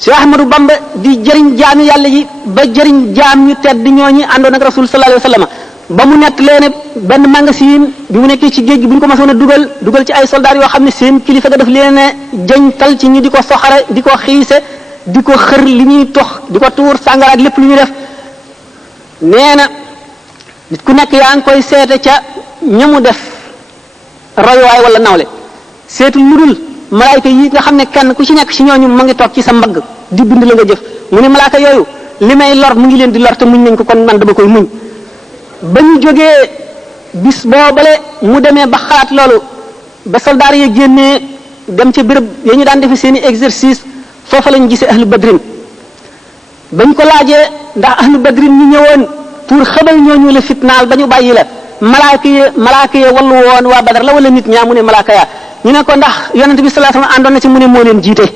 Cheikh Ahmadou Bamba di jëriñ jaami yàlla yi ba jëriñ jaam ñu tedd ñooñi àndoon ak rasul sallallahu alayhi wa sallam ba mu nett leen benn magasin bi mu nekkee ci géej gi bu ñu ko masoon a dugal ci ay soldats yoo xam ne seen kilifa ga daf leen a jañtal ci ñi di ko soxare di ko xiise di ko xër li ñuy tox di ko tuur sàngara ak lépp lu ñuy def nee na nit ku nekk yaa ngi koy seete ca ñamu def royuwaay wala nawle seetu lu dul malaayka yi nga xam ne kenn ku ci nekk ci ñooñu ma ngi toog ci sa mbagg di bind la nga jëf mu ne malaaka yooyu li may lor mu ngi leen di lor te muñ nañ ko kon man dama koy muñ ba ñu jógee bis boobale mu demee ba xalaat loolu ba soldaar yi génnee dem ca béréb ya ñu daan defe seeni exercice foofa lañu gisee ahlu badrin bañ ko laajee ndax ahlu badrin ñu ñëwoon pour xëbal ñooñu la fitnaal ba ñu bàyyi la malaaka yi wallu woon waa badar la wala nit ñaa mu ne malaaka yaa ñu ne ko ndax yonente bi sallallahu alayhi wasallam àndoon na ci mu ne moo leen jiite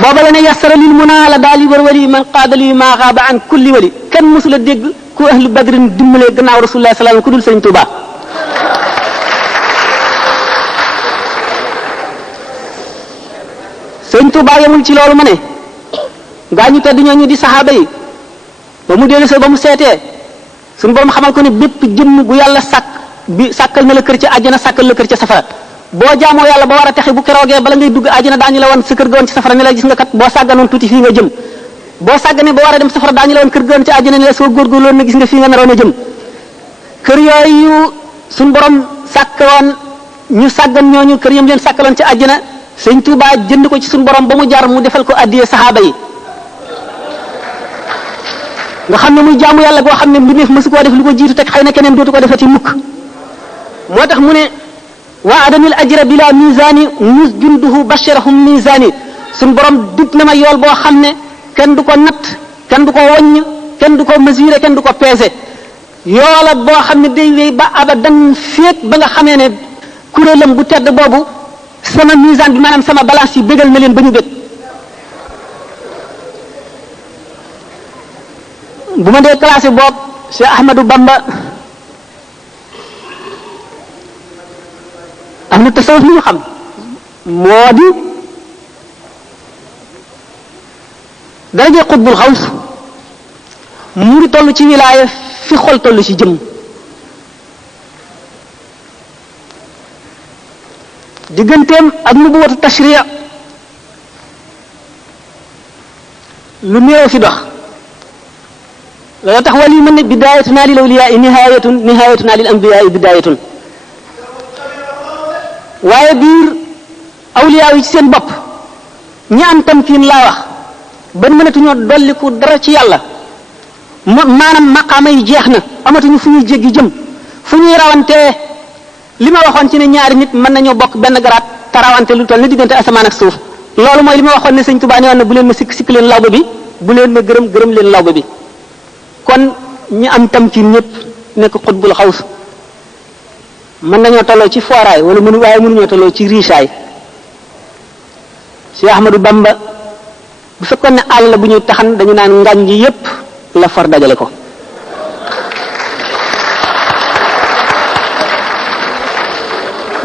booba la ne yassara lil muna la daal yi war wali man qaada li maa xaaba an kulli wali kenn mësula dégg ku ahlu badrin dimbalee gannaaw rasulullah sallallahu alayhi wasallam ku dul sëriñ Tuuba sëriñ Tuuba yemul ci loolu ma ne gaa ñu tedd ñooñu di saxaaba yi ba mu dellu ba mu seetee suñu borom xamal ko ne bépp jëmm bu yàlla sàkkal na la kër ca àjjana sàkkal la kër ca safara boo jaamoo yàlla ba war a texe bu keroogee bala ngay dugg àjjana daañu la woon sa kër ga woon ci safara ne la gis nga kat boo sàgganoon tuuti fii nga jëm boo sàgganee ba war a dem safara daañu la woon kër ga woon ci àjjana ne la soo góorgóorloon na gis nga fii nga naroon a jëm kër yooyu suñu borom sàkk woon ñu sàggan ñooñu kër yam leen sàkkaloon ci àjjana sëñ Tuuba jënd ko ci suñu borom ba mu jar mu defal ko addiyee saxaaba yi nga xam ne muy jaamu yàlla goo xam ne mbindeef mësu koo def lu ko jiitu teg xëy na keneen dootu ko defati mukk moo tax mu ne waa adamil ajra bila misani mus junduhu basharahum misani suñ borom dig na ma yool boo xam ne kenn du ko natt kenn du ko woññ kenn du ko mesurer kenn du ko peser yoola boo xam ne day wéy ba abadan féet ba nga xamee ne kuréelam bu tedd boobu sama misaan bi maanaam sama balance yi bégal na leen ba ñu bég bu ma dee classé boobu Cheikh Ahmadou Bamba am na tasawuf li ñu xam moo di daraje xutbul xaws mu ngi toll ci wilaaya fi xol toll ci jëm digganteem ak nubuwatu tashriya lu néew fi dox loolu tax wali mën ne bidayatuna lil awliyaa nihayatuna lil anbiyaa bidayatun waaye biir awliyaa yi ci seen bopp ñi am tamkiin laa wax ba mënatuñoo dolliku dara ci yàlla maanaam maqaama yi jeex na amatuñu fu ñuy jéggi jëm fu ñuy rawantee li ma waxoon ci ne ñaari nit mën nañoo bokk benn garaat te rawante lu toll ni diggante asamaan ak suuf loolu mooy li ma waxoon ne sëñ Tuubaa ne woon na bu leen ma sikk leen lawba bi bu leen ma gërëm leen lawba bi kon ñi am tamkiin ñëpp nekk xutbul xaws mën nañoo tolloo ci fooraay wala waaye mënuñoo tolloo ci riisaay. Cheikh Ahmadou Bamba bu fekkoon ne àll la bu ñuy taxan dañu naan ngañ ji yépp la for dajale ko.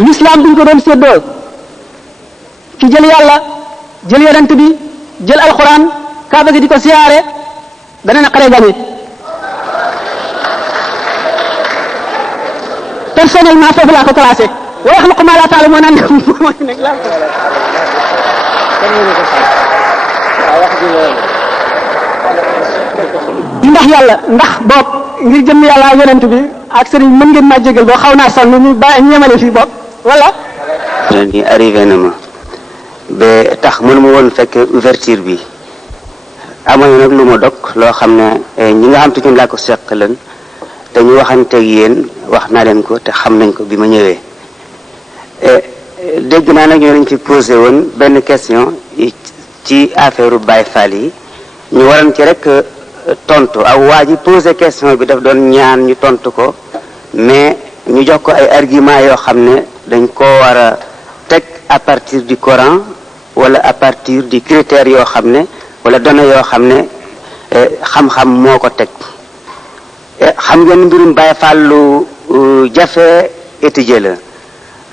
l'islam bi ñu ko doon séddoo ki jël yàlla jël yonent bi jël alxuraan kaaba gi di ko siyaare dana na xare gañe. personnellement foofu laa ko classé wa yaxluqu maa laa ta'lamuun naan nekk laa ko ndax yàlla ndax boog ngir jëm yàlla yonent bi ak sëriñ mën ngeen maa jégal boo xaw naa sonn ñu ba ñemale fii boog wala ni arrivé na ma ba tax mënu ma woon fekk ouverture bi amoon nag lu ma dog loo xam ne ñi nga xam te ñun laa ko seq leen te ñu waxanteeg yéen wax naa leen ko te xam nañ ko bi ma ñëwee dégg naa nag ñoo lañ ci posé woon benn question ci affaire Baye Fall yi ñu waran ci rek tontu aw waa ji posé question bi daf doon ñaan ñu tontu ko mais ñu jox ko ay argument yoo xam ne dañ ko war a teg à partir du Coran wala à partir du critère yoo xam ne wala données yoo xam ne xam-xam moo ko teg xam ngeen mbirum Baye Fall lu jafe étudier la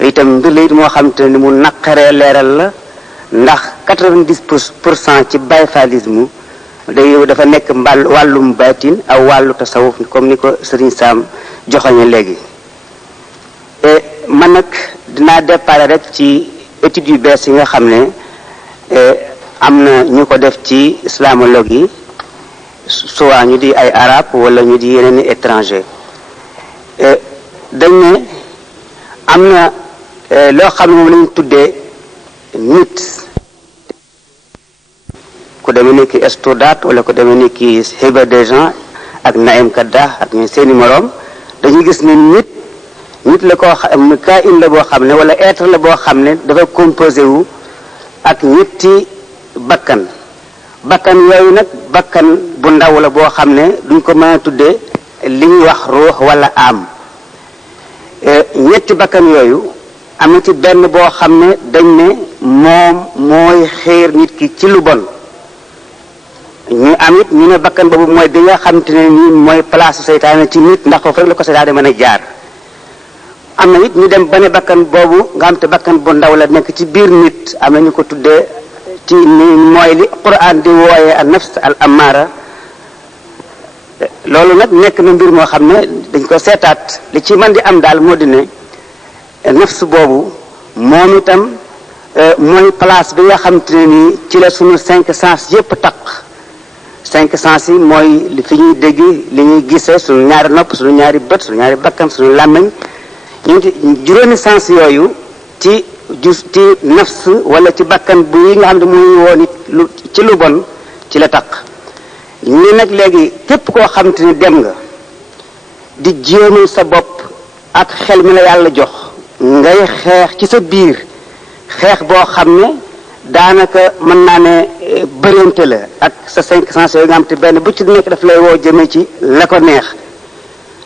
itam mbir la it moo xam te ni mu naqaree leeral la ndax 90% ci Baye Fallisme dafa nekk wàllum baatin aw wàllu tasawuf comme ni ko Serigne Sam joxoñe léegi man nag dinaa départ rek ci études yu bees yi nga xam ne am na ñu ko def ci islamologue yi soit ñu di ay arabe wala ñu di yeneen i étranger dañ ne am na loo xam ne moom lañu tuddee nit ku demee ni ki Estoudat wala ku demee ni ki Hiba Dejan ak Naïm Kadda ak ñun seeni moroom dañuy gis ne nit la koo xam kaa in la boo xam ne wala être la boo xam ne dafa composé wu ak ñetti bakkan yooyu nag bakkan bu ndaw la boo xam ne duñ ko mën a tuddee li ñuy wax ruux wala am ñetti bakkan yooyu am na ci benn boo xam ne dañ ne moom mooy xiir nit ki ci lu bon ñu am it ñu ne bakkan boobu mooy bi nga xam te ne nii mooy place seytaane ci nit ndax foofu rek la ko seytaane mën a jaar am na it ñu dem ba ne bakkan boobu nga xam te bakkan bu ndaw la nekk ci biir nit am na ñu ko tuddee ci ni mooy li Quran di wooyee an nafs al amara loolu nag nekk na mbir moo xam ne dañ ko seetaat li ci mën di am daal moo di ne nafs boobu moom itam mooy place bi nga xam te ne nii ci la suñu 5 sens yépp taq 5 sens yi mooy li fi ñuy dégg li ñuy gisee suñu ñaari nopp suñu ñaari bët suñu ñaari bakkan suñu làmmiñ juróomi sens yooyu ci nafs wala ci bakkan bu yi nga xam ne muy woon it lu ci lu bon ci la taq ñu nag léegi képp koo xam te ne dem nga di jéemal sa bopp ak xel mi la yàlla jox ngay xeex ci sa biir xeex boo xam ne daanaka mën naa ne bëreente la ak sa 5 sens yooyu nga xam te benn bu ci nekk daf lay woo jëmee ci la ko neex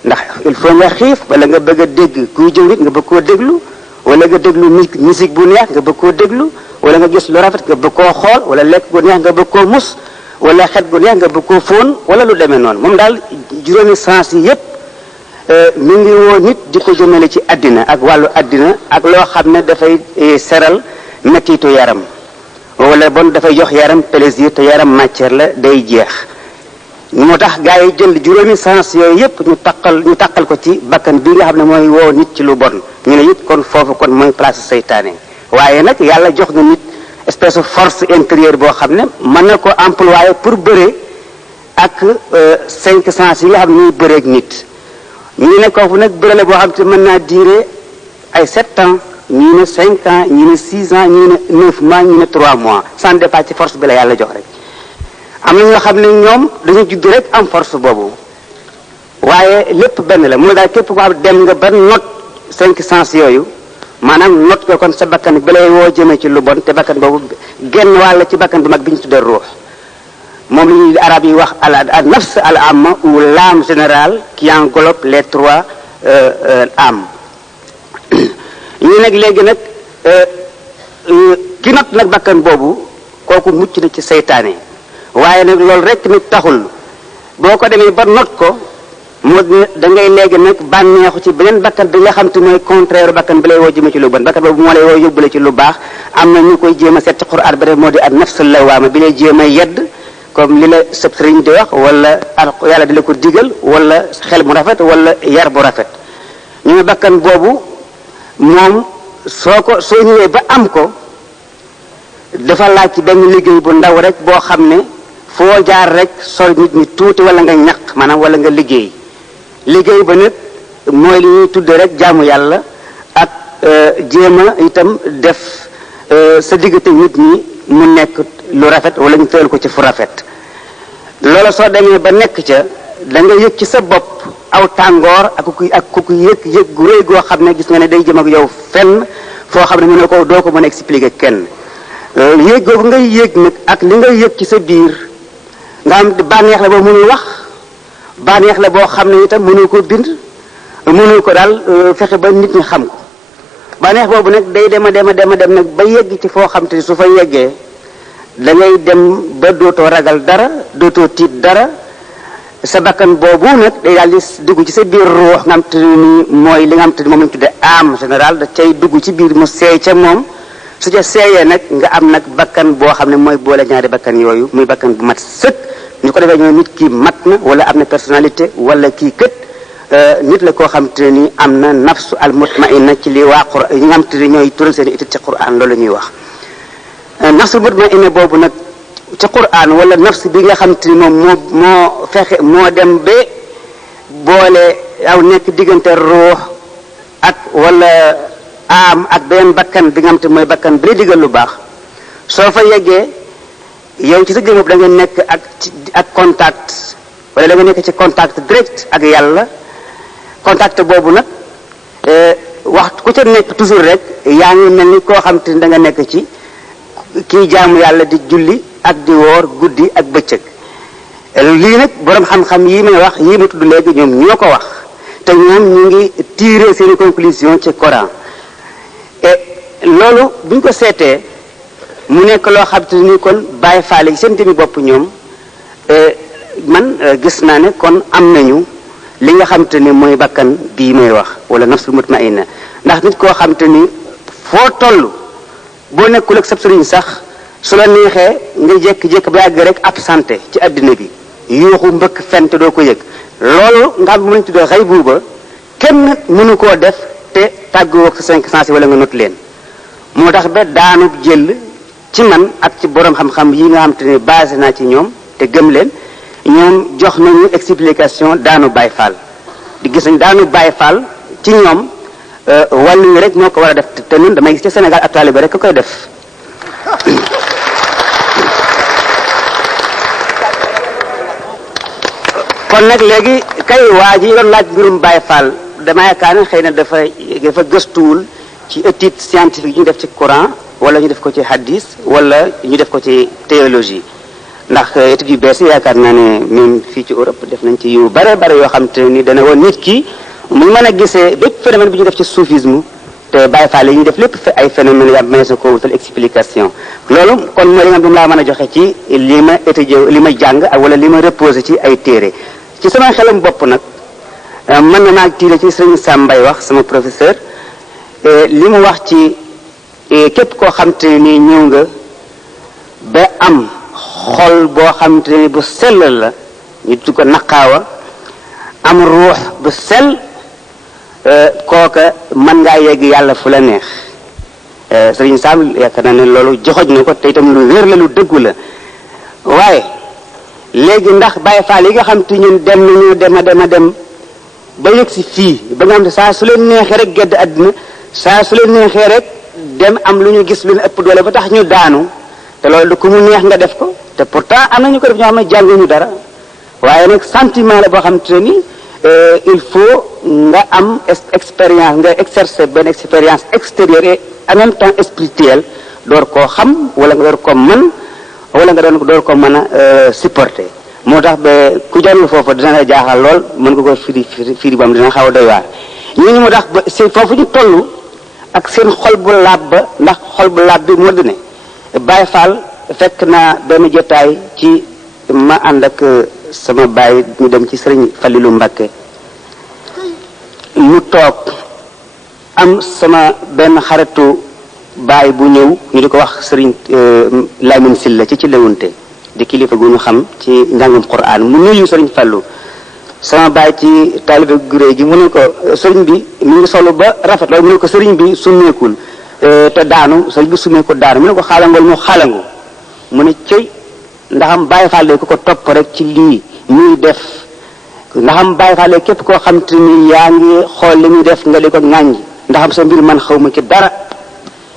ndax il faut nga xiif wala nga bëgg a dégg kuy jëw nit nga bëgg koo déglu wala nga déglu musique bu neex nga bëgg koo déglu wala nga gis lu rafet nga bëgg koo xool wala lekk gu neex nga bëgg koo mus wala xet gu neex nga bëgg koo fóon wala lu demee noonu moom daal juróomi sens yi yépp mi ngi woo nit di ko jëmale ci àddina ak wàllu àddina ak loo xam ne dafay seral mettitu yaram wala bon dafay jox yaram plaisir te yaram matière la day jeex moo tax gaa yi jël juróomi sens yooyu yépp ñu taqal ko ci bakkan bi nga xam ne mooy woo nit ci lu bon ñu ne it kon foofu kon mooy place seytaane waaye nag yàlla jox na nit espèce de force intérieure boo xam ne mën na ko employer pour bëre ak 5 sens yi nga xam ne ñuy bëreeg nit ñu ne kooku nag bëre la boo xam te mën naa durer ay 7 ans ñii ne 5 ans ñii ne 6 ans ñii ne 9 mois ñii ne 3 mois sans départ ci force bi la yàlla jox rek am na ñoo xam ne ñoom dañu judd rek am force boobu waaye lépp benn la mooy daal képp koo xam dem nga ba not 5 sens yooyu maanaam not ko kon sa bakkan bi lay woo jëmee ci lu bon te bakkan boobu genn wàll ci bakkan bu mag bi ñu tuddee ruux moom la ñuy arab yi wax al nafs al amma ou l'âme générale qui englobe les 3 âmes ñu nag léegi nag ki not nag bakkan boobu kooku mucc na ci seytaane waaye nag loolu rek nag taxul boo ko demee ba not ko moo da ngay léegi nag bànneexu ci beneen bakkan bi nga xam te mooy contraire bakkan bi lay woo jëme ci lu bon bakkan boobu moo lay woo yóbbule ci lu baax am na ñu koy jéem a seet ci Qur'an ba moo di ak nafsul lawaama bi lay jéem a yedd comme li la sëb sëriñ di wax wala yàlla di la ko digal wala xel mu rafet wala yar bu rafet ñu ne bakkan boobu moom soo ñëwee ba am ko dafa laaj ci benn liggéey bu ndaw rek boo xam ne foo jaar rek sol nit ñi tuuti wala nga ñaq maanaam wala nga liggéey ba nag mooy li ñuy tudde rek jaamu yàlla ak jéem a itam def sa diggante nit ñi mu nekk lu rafet wala ñu tëral ko ci fu rafet loola soo demee ba nekk ca da nga yëg ci sa bopp aw tàngoor ak ku yëg gu rëy goo xam ne gis nga ne day jëm ak yow fenn foo xam ne mënoo ko doo ko mën a expliquer kenn yéeg googu ngay yéeg nag ak li ngay yëg ci sa biir nga am bànneex la boo mënul wax bànneex la boo xam ne itam mënul ko bind mënul ko daal fexe ba nit ñi xam ko bànneex boobu nag day dem nag ba yegg ci foo xam te su fa yeggee da ngay dem ba dootoo ragal dara dootoo tiit dara sa bakkan boobu nag day daal di dugg ci sa biir ruux nga xam te ni mooy li nga xam te ni moom lañu tudde âme général da cay dugg ci biir mu seey ca moom su ca seeyee nag nga am nag bakkan boo xam ne mooy boole ñaari bakkan yooyu muy bakkan bu mat sëkk ñu ko defee ñoo nit kii mat na wala am na personnalité wala kii kët nit la koo xam te ni am na nafsu al mutmainna ci li waa Qur'an yi nga xam te ni ñooy tural seen étude ci Qur'an loolu la ñuy wax nafsu mutmainna boobu nag ci Qur'an wala nafs bi nga xam te ni moom moo fexe moo dem ba boole aw nekk diggante ruux ak wala am ak beneen bakkan bi nga xam te mooy bakkan bi lay digal lu baax soo fa yeggee yow ci sa jëmm da nga nekk ak contact wala da nga nekk ci contact direct ak yàlla contact boobu nag waxtu ku ca nekk toujours rek yaa ngi mel ni koo xam te da nga nekk ci kii jaamu yàlla di julli ak di woor guddi ak bëccëg lii nag borom xam-xam yi may wax yi ma tudd léegi ñoom ñoo ko wax te ñoom ñu ngi tirer seen conclusion ci Coran et loolu bu ñu ko seetee mu nekk loo xam te ni kon Baay Faal yi seen jëmmi bopp ñoom man gis naa ne kon am nañu li nga xam te ni mooy bakkan bii may wax wala nafsul mutmainna ndax nit koo xam te ni foo toll boo nekkul ak sab sëriñ sax su la neexee nga jékki-jékki ba yàgg rek absenté ci addina bi yuuxu mbëkk fent doo ko yëg loolu nga xam ne mënuñ tuddee xëy buuba kenn mënu koo def te tàggoo ak sa 5 sens wala nga not leen moo tax ba daanub jël ci man ak ci borom xam-xam yi nga xam te ne basé naa ci ñoom te gëm leen ñoom jox nañu explication daanu Baay Faal di gis nañ daanu Baay Faal ci ñoom wàllu yi rek moo ko war a def te ñun damay gis ci Sénégal ab taalibe rek ko koy def kon nag léegi kay waa ji doon laaj mbirum Baay Faal dama yaakaar ne xëy na dafa gëstuwul ci étude scientifique yu ñu def ci Coran wala ñu def ko ci hadis wala ñu def ko ci théologie ndax études yu bees yi yaakaar naa ne même fii ci Europe def nañ ci yu bare bare yoo xam te ni dana woon nit ki mu mën a gisee bépp phénomène bi ñu def ci soufisme te Baay Faal yi ñu def lépp ay phénomène yu am mais sa ko wutal explication loolu kon mooy li nga xam laa mën a joxe ci li ma étudier li ma jàng ak wala li ma reposé ci ay téere ci sama xelam bopp nag mën na naa tiire ci Sëriñ Sam Mbaye wax sama professeur li mu wax ci képp koo xam te ni ñëw nga ba am xol boo xam te ni bu sell la ñu tudd ko naqaawa am ruux bu sell kooka mën ngaa yegg yàlla fu la neex Sëriñ Sam yaakaar naa ne loolu joxoj na ko te itam lu wér la lu dëggu la waaye léegi ndax Baay Faal yi nga xam te ñun dem nañu dem ba yëg si fii ba nga xam ne saa su leen neexee rek gedd àddina saa su leen neexee rek dem am lu ñu gis lu ñu ëpp doole ba tax ñu daanu te loolu du ko mu neex nga def ko te pourtant am na ñu ko def ñoo xam ne jànguñu dara waaye nag sentiment la boo xam te ni il faut nga am expérience nga exercer benn expérience extérieure et en même temps spirituelle door koo xam wala nga door ko mën wala nga door ko mën a supporter moo tax ba ku jarul foofu dina la jaaxal lool mën nga ko firi bam dina xaw a doy waar ñooñu moo tax ba c'est foofu ñu toll ak seen xol bu laab ba ndax xol bu laab bi moo di ne Baye Fall fekk naa benn jotaay ci ma ànd ak sama baay ñu dem ci sëriñ Falilu Mbakke mu toog am sama benn xaritu baay bu ñëw ñu di ko wax sëriñ Lamine Silla ci lewunte di kilifa gu ñu xam ci njàngum Qur'an mu nuyu sëriñ Fallu sama baay ci taalibe guré gi mu ne ko sëriñ bi mi ngi solu ba rafet loolu mu ne ko sëriñ bi summeekul te daanu sëriñ bi summeeku daanu mu ne ko xaalangool mu xaalangu mu ne cëy ndaxam Baye Fall ku ko topp rek ci lii muy def ndaxam Baye Fall képp koo xam te ni yaa ngi xool li muy def nga di ko ŋàññ ndaxam sa mbir man xaw ma ci dara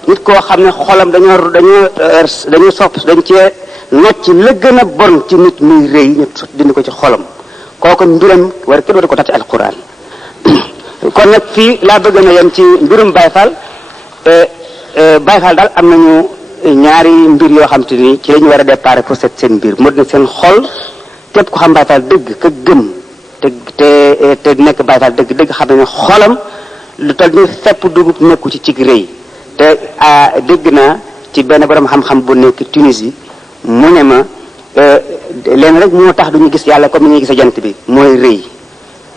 nit koo xam ne xolam dañoo sopp dañ cee nocc la gën a bon ci nit muy rëy ñu dindi ko ci xolam kooku mbiram war kenn war ko tax ci alquran kon nag fii laa bëgg na yem ci mbirum Baye Fall Baye Fall daal am nañu ñaari mbir yoo xam te ni ci la ñu war a déparé pour seet seen mbir moo dina seen xol képp ko xam Baye Fall dëgg ka gëm te nekk Baye Fall dëgg xam ne xolam lu toll ni fepp dugub nekku ci cig rëy te dégg naa ci benn borom xam-xam bu nekk Tunisie mu ne ma leen rek moo tax duñu gis yàlla comme ni ñuy gis jant bi mooy rëy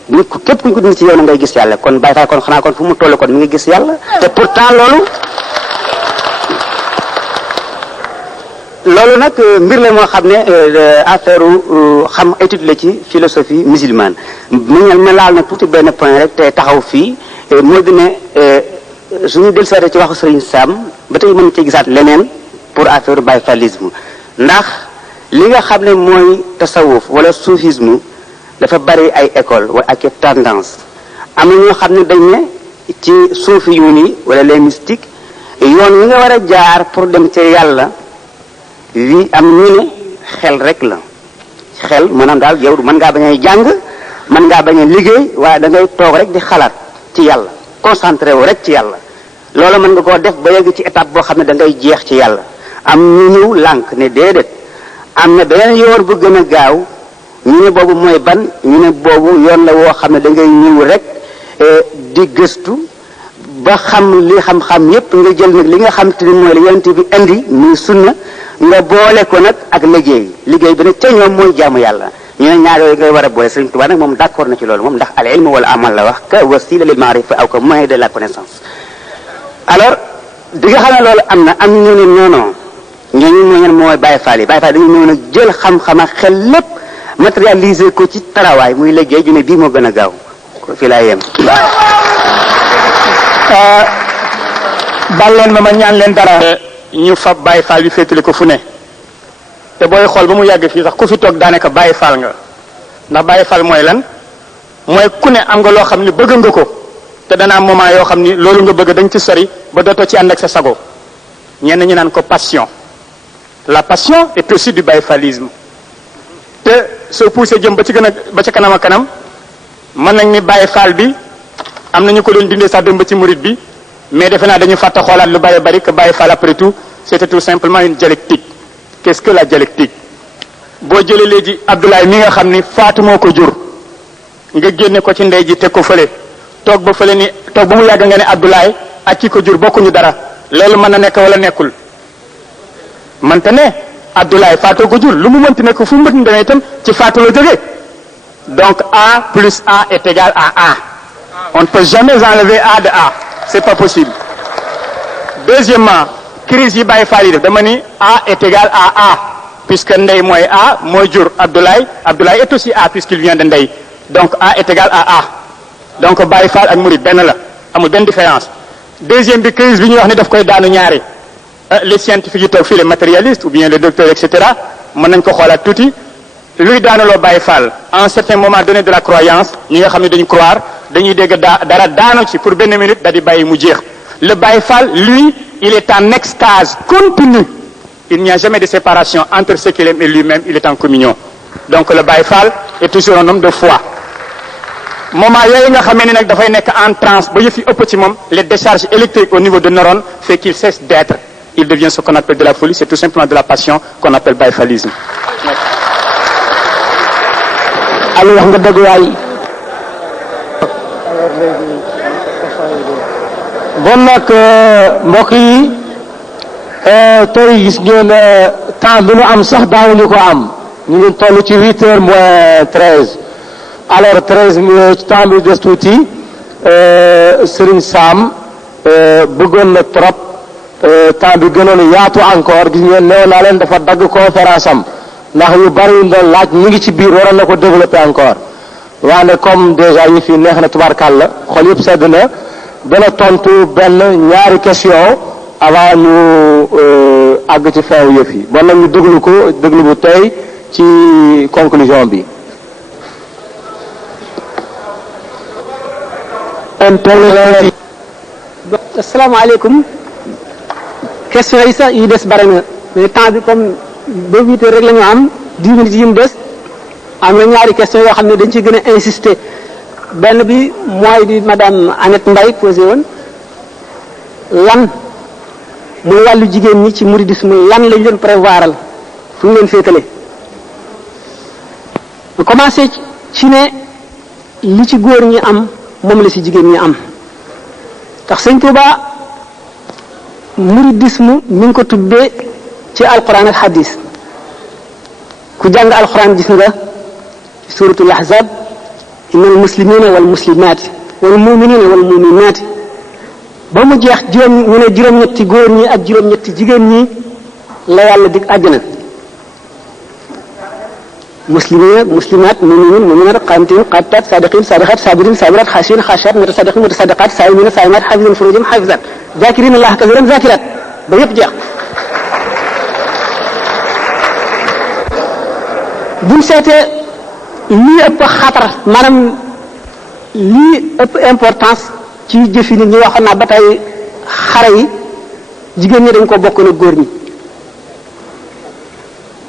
nit ku képp kuñ ko dindi ci yow na ngay gis yàlla kon Baye Fall kon xanaa kon fu mu toll kon mi ngi gis yàlla te pourtant loolu nag mbir la moo xam ne affaire xam étude la ci philosophie musulmane ma laal na tuuti benn point rek te taxaw fii moo di ne suñu dellusiwaatee ci waxu Serigne Sam ba tey mën ci gisaat leneen pour affaire Baye Fallisme ndax li nga xam ne mooy tasawuf wala soufisme dafa bari ay école wala ak tendance am na ñoo xam ne dañ ne ci suufi yu ni wala les mystiques yoon yi nga war a jaar pour dem ci yàlla wi am ñu ne xel rek la xel maanaam daal yow mën ngaa bañ a jàng mën ngaa bañ a liggéey waaye da ngay toog rek di xalaat ci yàlla concentré wu rek ci yàlla loolu mën nga koo def ba yegg ci étape boo xam ne da ngay jeex ci yàlla am ñu ñëw lànk ne déedéet am na beneen yoon bu gën a gaaw ñu ne boobu mooy ban ñu ne boobu yoon la woo xam ne da ngay ñëw rek di gëstu ba xam li xam-xam yépp nga jël nag li nga xam te ni mooy la yonent bi indi muy sunna nga boole ko nag ak liggéey bi nag ca ñoom mooy jaamu yàlla ñu ne ñaar yooyu ngay war a boole Sëriñ Tuubaa nag moom d'accord na ci loolu moom ndax al ilmu wala amal la wax ka wasila lil maarifa aw ka moyen de la connaissance alors di nga xam ne loolu am na am ñu ne non ñooñu mooy Baye Fall yi Baye Fall dañu ñëw nag jël xam-xam ak xel lépp matérialiser ko ci tarawaay muy liggéey ju ne bii moo gën a gaaw fii laa yem bal leen ma ñaan leen dara ñu fab Baye Fall bi féetale ko fu ne te booy xool ba mu yàgg fii sax ku fi toog daanaka Baye Fall nga ndax Baye Fall mooy lan mooy ku ne am nga loo xam ni bëgg nga ko te dana am moment yoo xam ni loolu nga bëgg dañ ci sori ba dootoo ci ànd ak sa sago ñenn ñi naan ko passion la passion est aussi du Baye Fallisme te soo poussé jëm ba ci gën a ba ca kanam a kanam mën nañ ni Baye Fall bi am nañu ko doon dindee sax dem ba ci murid bi mais defe naa dañu fàtte xoolaat lu bari que Baye Fall après tout c'était tout simplement une dialectique. Qu'est-ce que la dialectique boo jëlee léegi Abdoulaye mi nga xam ni Faatu moo ko jur nga génne ko ci ndey ji teg ko fële toog ba fële ni toog ba mu yàgg nga ne Abdoulaye ak ki ko jur bokkuñu dara loolu mën na nekk wala nekkul mënta ne Abdoulaye Faatu ko jur lu mu mënti nekk fu mu mënti demee itam ci Faatu la jógee donc A plus A est égal à A on ne peut jamais enlever A de A c'est pas possible. Deuxièmement crise yi Baye Fall yi def dama ni A est égal à A puisque ndey mooy A mooy jur Abdoulaye est aussi A puisqu'il vient de ndey donc A est égal à A donc Baye Fall ak Mouride benn la amul benn différence. Deuxième bi crise bi ñuy wax ni daf koy daanu ñaari les scientifiques yi toog fii les matérialistes ou bien les docteurs et cetera mën nañ ko xoolaat tuuti luy daanaloo Baye Fall à un certain moment donné de la croyance ñi nga xam ne dañu croire dañuy dégg dara daanu ci pour benn minute da di bàyyi mu jeex le Baye Fall lui il est en extase continue il n'y a jamais de séparation entre ce qu'il aime et lui-même il est en communion donc le Baye Fall est toujours un homme de foi moment yooyu nga xamee ni nag dafay nekk en transe ba yëf yi ëpp ci moom les décharges électriques au niveau de neurones fait qu'il cesse d'être il devient ce qu'on appelle de la folie c'est tout simplement de la passion qu'on appelle Baye Fallisme. Aliou wax nga dëgg waay bon nag mbokk yi tey gis ngeen temps bi ñu am sax daawuñu ko am ñu ngi toll ci 8h moins 13 alors 13 ci temps bi des tuuti Serigne Sam bëggoon na trop temps bi gënoon yaatu encore gis ngeen neew naa leen dafa dagg conférence am ndax yu bari yu doon laaj ñu ngi ci biir waroon na ko développer encore waane comme déjà yi fi neex na tubaarkàlla xol yëpp sedd na dana tontu benn ñaari question avant ñu àgg ci fin yëf yi bon nag ñu déglu ko déglu bu tey ci conclusion bi. asalaamaaleykum question yi sax yi des bari na mais temps bi comme ba 8 heures rek la ñu am 10 minutes yi mu des am na ñaari question yoo xam ne dañ ciy gën a insister benn bi mooy di madame Annette Mbaye posé woon lan muy wàllu jigéen ñi ci mouridisme lan lañ leen prévoiral fu ñu leen féetale bu commencé ci ne li ci góor ñi am moom la ci jigéen ñi am tax sëñ Tuuba mouridisme mi ngi ko tuddee ci alquran ak hadis ku jàng alquran gis nga suratul ahzab inna al muslimina wal muslimaati wal muminina wal muminaati ba mu jeex ñu ne juróom-ñetti góor ñi ak juróom-ñetti jigéen ñi la yàlla dig àjjana muslimina muslimaat muminin muminat qaanitin qaanitat sadiqin sadiqat sabirin sabirat xaashiin xaashiat mutasaddiqin mutasaddiqat saaimin saaimat xaafizin furujim xaafizat zakirin allah kasiran zakirat ba yëpp jeex buñ seetee lii ëpp xatar maanaam lii ëpp importance ci jëfi nit ñi waxoon naa ba tey xare yi jigéen ñi dañ ko bokk na góor ñi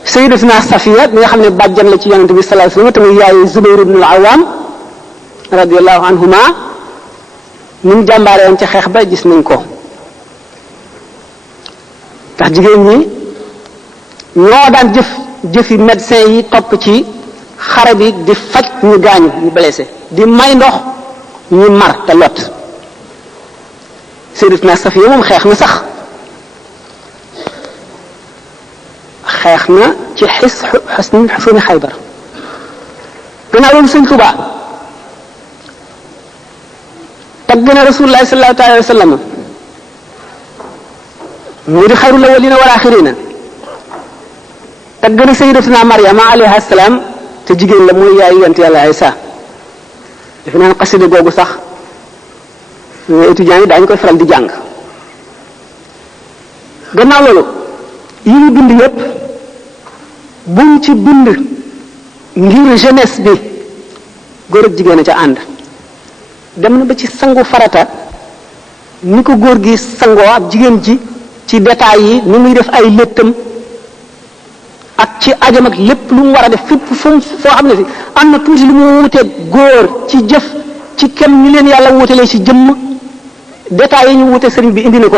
sayyidatuna Safiya mi nga xam ne bàjjan la ci yonente bi sallallahu alayhi wasallam tamit yaayu Zubayr ibn al-Awwam radiyallahu anhuma ni mu jàmbaare woon ci xeex ba gis nañ ko ndax jigéen ñi ñoo daan jëfi médecin yi topp ci xare bi di faj ñu gaañu ñu blessé di may ndox ñu mar te lot sayyidatuna Safiya moom xeex na sax xeex na ci xusni Xaybar gannaaw loolu sëñ Tuubaa tagg na Rasulullahi sallallahu alayhi wa sallam mu di xayrul awwalina wal axirina tagg na sayyidatuna Maryama alayha salaam te jigéen la mooy yaayu yonent Yàlla Isa defe naa xasida googu sax étudiants yi daañu koy faral di jàng gannaaw loolu yi ñu bind yépp buñ ci bind ngir jeunesse bi góor ak jigéen a ca ànd dem na ba ci sangu farata ni ko góor gi sangoo ak jigéen ji ci détails yi ni muy def ay léttam ak ci ajam ak lépp lu mu war a def fépp foo xam ne fi am na tuuti lu mu wuteeg góor ci jëf ci kem ñi leen yàlla wutelee ci jëmm détails yi ñu wute sëriñ bi indi na ko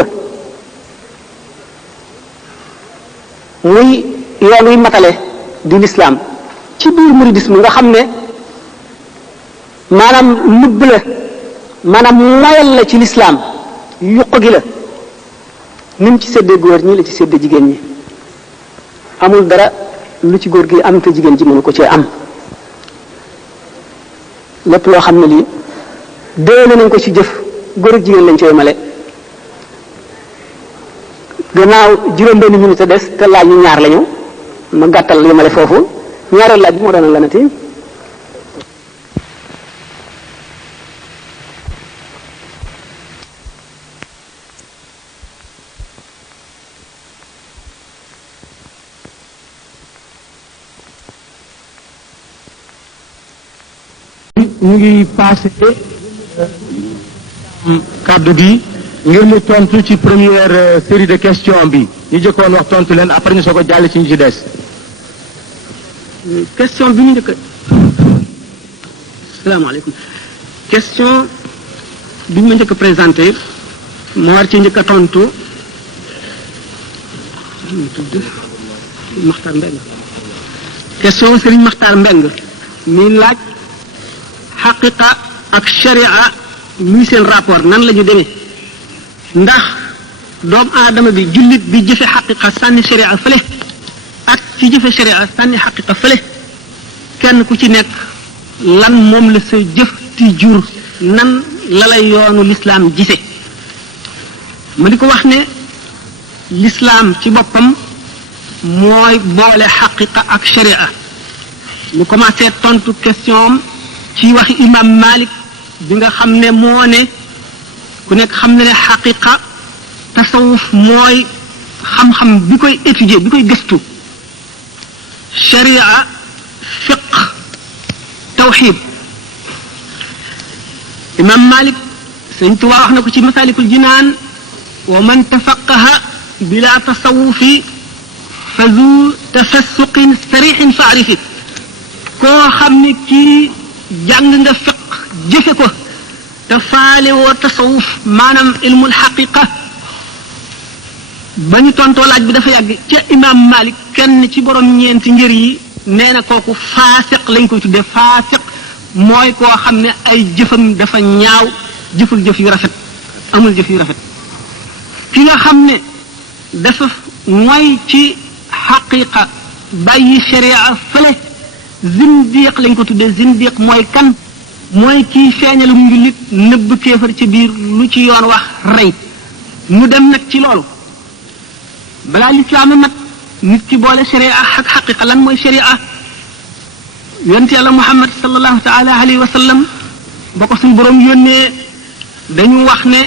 muy yoon wi matale di l'islam ci biir mouridisme nga xam ne maanaam lubb la maanaam moyal la ci l'islam yuq gi la ni mu ci séddee góor ñi la ci séddee jigéen ñi amul dara lu ci góor gi am te jigéen ji mënu ko cee am lépp loo xam ne lii déwéne nañ ko ci jëf góor ak jigéen lañ cee male gannaaw juróom-benn minute des te laaj ñu ñaar lañu ma gàttal yemale foofu ñaareel laaj bi moo doon lanati ñu ngi passé kàddu gi ngir mu tontu ci première série de questions bi ñu jëkkoon wax tontu leen après ñu soog a jàll ci ñu ci des. question bi ñu njëkk asalaamaaleykum question bi ñu ma njëkk a présenté moo war ci njëkk a tontu tudd Maxtar Mbeng question Serigne Maxtar Mbeng mi laaj xaqiqa ak sharia muy seen rapport nan la ñu demee ndax doomu aadama bi jullit bi jëfe xaqiqa sànni sharia fële ak ci jëfe sharia sànni xaqiqa fële kenn ku ci nekk lan moom la sa jëf ti jur nan la lay yoonu lislaam gise ma di ko wax ne lislaam ci boppam mooy boole xaqiqa ak sharia mu commencé tontu question ci waxi imam Malik bi nga xam ne moo ne ku nekk xam ne ne xaqiqa tasawuf mooy xam-xam bi koy étudier bi koy gëstu sharia fiq tawxid imam Malik Sëñ Tuubaa wax na ko ci masalikul jinaan wa man tafaqaha bila tasawufi fa zu tafassuqin sarixin faarifi koo xam ne kii jàng nga fiq jëfe ko te faale woo tasawuf maanaam ilmul xaqiqa ba ñu tontoo laaj bi dafa yàgg ca imam Malik kenn ci borom ñeenti ngir yi nee na kooku faasiq lañ koy tuddee faasiq mooy koo xam ne ay jëfam dafa ñaaw jëful jëf yu rafet amul jëf yu rafet ki nga xam ne dafa mooy ci xaqiqa bàyyi sharia fële zindiq lañ ko tuddee zindiq mooy kan mooy kii feeñalum njullit nëbb kéefar ci biir lu ci yoon wax rey mu dem nag ci loolu balaa lislaam mat nit ki boole sharia ak xaqiqa lan mooy sharia yonent yàlla Muhammad sallallahu taala alayhi wa sallam ba ko suñu borom yónnee dañu wax ne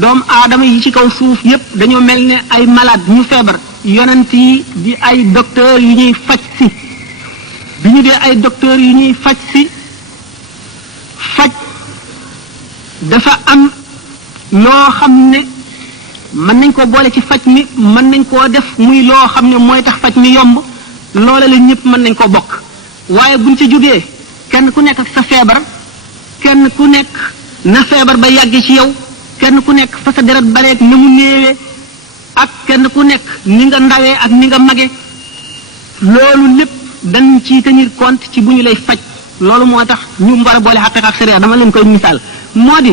doomu aadama yi ci kaw suuf yépp dañoo mel ne ay malade ñu feebar yonent yi di ay docteur yu ñuy faj si bi ñu dee ay docteur yu ñuy faj si faj dafa am loo xam ne mën nañ koo boole ci faj mi mën nañ koo def muy loo xam ne mooy tax faj mi yomb loola la ñëpp mën nañ koo bokk waaye buñ ci jógee kenn ku nekk ak sa feebar kenn ku nekk na feebar ba yàgg ci yow kenn ku nekk fa sa deret bareeg na mu néewee ak kenn ku nekk ni nga ndawee ak ni nga mage loolu lépp dañ ci tenir compte ci bu ñu lay faj loolu moo tax ñu war a boole xaqiqa ak sharia dama leen koy misaal moo di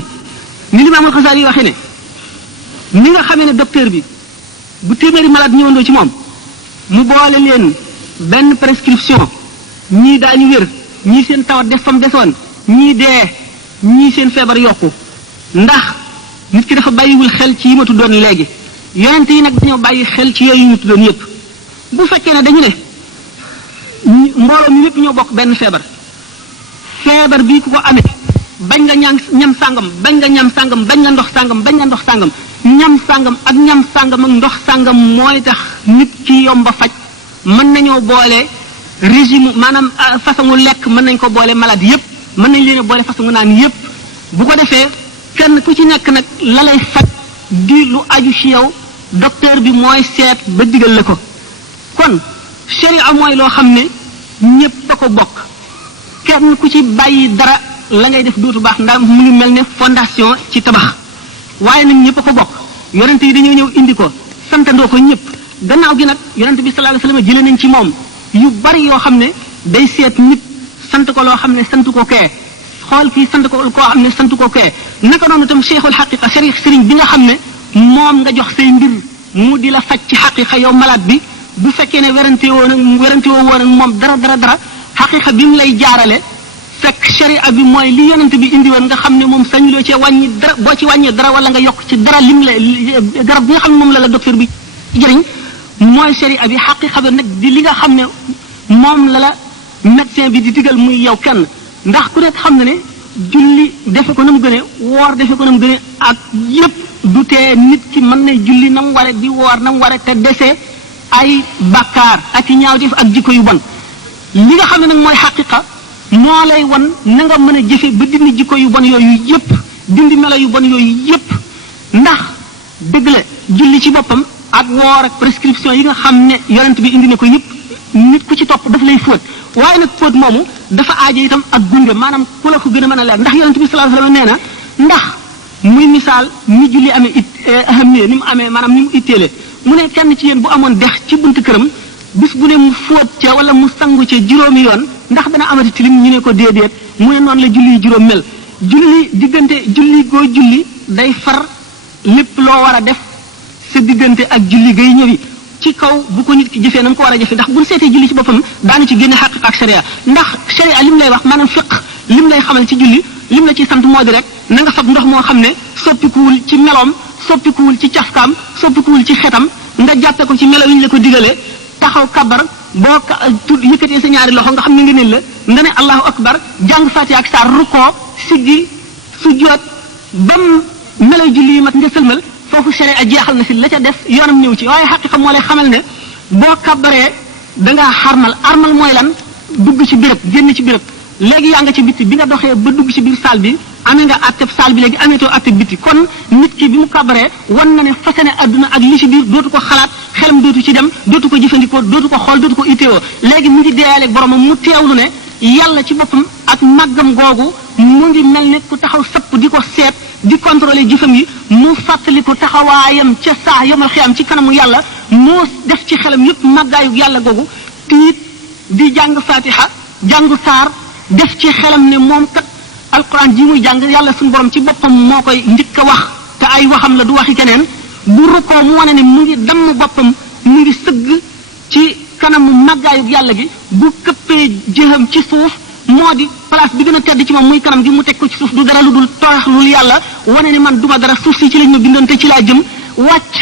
ni Imaamul Xasaali yi waxee ne ni nga xamee ne docteur bi bu téeméeri malade ñëwandoo ci moom mu boole leen benn prescription ñii daañu wér ñii seen tawat def fam desoon ñii dee ñii seen feebar yokku ndax nit ki dafa bàyyiwul xel ci yi ma tuddoon léegi yonent yi nag dañoo bàyyi xel ci yooyu ñu tuddoon yépp bu fekkee ne dañu ne mbooloo mi yépp ñoo bokk benn feebar feebar bii ku ko amee bañ nga ñam sàngam bañ nga ñam sàngam bañ nga ndox sàngam bañ nga ndox sàngam ñam sàngam ak ñam sàngam ak ndox sàngam mooy tax nit ki yomba faj mën nañoo boole régime maanaam façon lekk mën nañ ko boole malade yépp mën nañ leen a boole façon naan yépp bu ko defee kenn ku ci nekk nag la lay faj di lu aju ci yow docteur bi mooy seet ba digal la ko kon sharia mooy loo xam ne ñépp a ko bokk kenn ku ci bàyyi dara la ngay def dootu baax ndax mu ngi mel ne fondation ci tabax waaye nag ñépp a ko bokk yonent yi dañoo ñëw indi ko santandoo ko ñépp gannaaw gi nag yonent bi sallallahu alayhi wasallam jëlee nañ ci moom yu bari yoo xam ne day seet nit sant ko loo xam ne sant ko kee xool kii sant ko koo xam ne sant ko kee naka noonu itam cheikhul xaqiqa sëriñ bi nga xam ne moom nga jox say mbir mu di la faj ci xaqiqa yow malade bi bu fekkee ne werante woo woon ak moom dara xaqiqa bi mu lay jaarale fekk sharia bi mooy li yonent bi indi woon nga xam ne moom sañuloo cee wàññi dara boo ci wàññee dara wala nga yokk ci dara lim la garab bi nga xam ne moom la docteur bi jëriñ mooy sharia bi xaqiqa bi nag di li nga xam ne moom la médecin bi di digal muy yow kenn ndax ku nekk xam na ne julli defe ko na mu gënee woor defe ko na mu gënee ak yépp du tee nit ki mën na julli na mu ware di woor na mu ware te dese ay bakkaar ak i ñaawteef ak jikko yu bon li nga xam ne nag mooy xaqiqa moo lay wan na nga mën a jëfe ba dindi jikko yu bon yooyu yépp dindi melo yu bon yooyu yépp ndax dëgg la julli ci boppam ak woor ak prescription yi nga xam ne yonent bi indi ne ko yépp nit ku ci topp daf lay fóot waaye nag fóot moomu dafa aajo itam ak gunge maanaam ku la ko gën a mën a leer ndax yonent bi sallallahu alayhi wasallam nee na ndax muy misaal ni julli amee ahamiya ni mu amee maanaam ni mu itteele mu ne kenn ci yéen bu amoon dex ci buntu këram bis bu ne mu fóot ca wala mu sangu ca juróomi yoon ndax dana amati tilim ñu ne ko déedéet mu ne noonu la julli juróom mel julli diggante julli goo julli day far lépp loo war a def sa diggante ak julli gay ñëwi ci kaw bu ko nit ki jëfee na mu ko war a jëfee ndax buñ seetee julli ci boppam daanu ci génne xaqiqa ak sharia ndax sharia lim lay wax maanaam fiq lim lay xamal ci julli lim la ci sant moo di rek na nga fab ndox moo xam ne soppikuwul ci meloom soppikuwul ci cafkaam soppikuwul ci xetam nga jàppe ko ci melo yi ñu la ko digalee taxaw kabar boo tudd yëkkatee sa ñaari loxo nga xam ne nga ne la nga ne allahu akbar jàng fatiha ak saar rukkoo siggi sujjoot bam melay julli yi mat nga sëlmal foofu sharia jeexal na si la ca def yoonam ñëw ci waaye xaqiqa moo lay xamal ne boo kabaree dangaa armal mooy lan dugg ci béréb génn ci béréb léegi yaa nga ci bitti bi nga doxee ba dugg ci biir saal bi amee nga atteb saal bi léegi ameetoo atteb bitti kon nit ki bi mu kabaree wan na ne fasane adduna ak li ci biir dootu ko xalaat xelam dootu ci dem dootu ko jëfandikoo dootu ko xool dootu ko itteewoo léegi mu ngi deeyaaleeg boromam mu teewlu ne yàlla ci boppam ak màggam googu mu ngi mel ne ku taxaw sëpp di ko seet di contrôler jëfam yi mu fàttali ko taxawaayam ca saa yomal xiyam ci kanamu yàlla moo def ci xelam yépp màggaayu yàlla googu tiit di jàng fatiha jàngu saar def ci xelam ne moom kat alquran ji muy jàng yàlla suñu borom ci boppam moo koy njëkk a wax te ay waxam la du waxi keneen bu rukkoo mu wane ne mu ngi damm boppam mu ngi sëgg ci kanamu màggaayug yàlla gi bu këppee jëxam ci suuf moo di place bi gën a tedd ci moom muy kanam gi mu teg ko ci suuf du dara lu dul toroxlul yàlla wane ne man duma dara suuf si ci lañ ma bindoon te ci laa jëm wàcc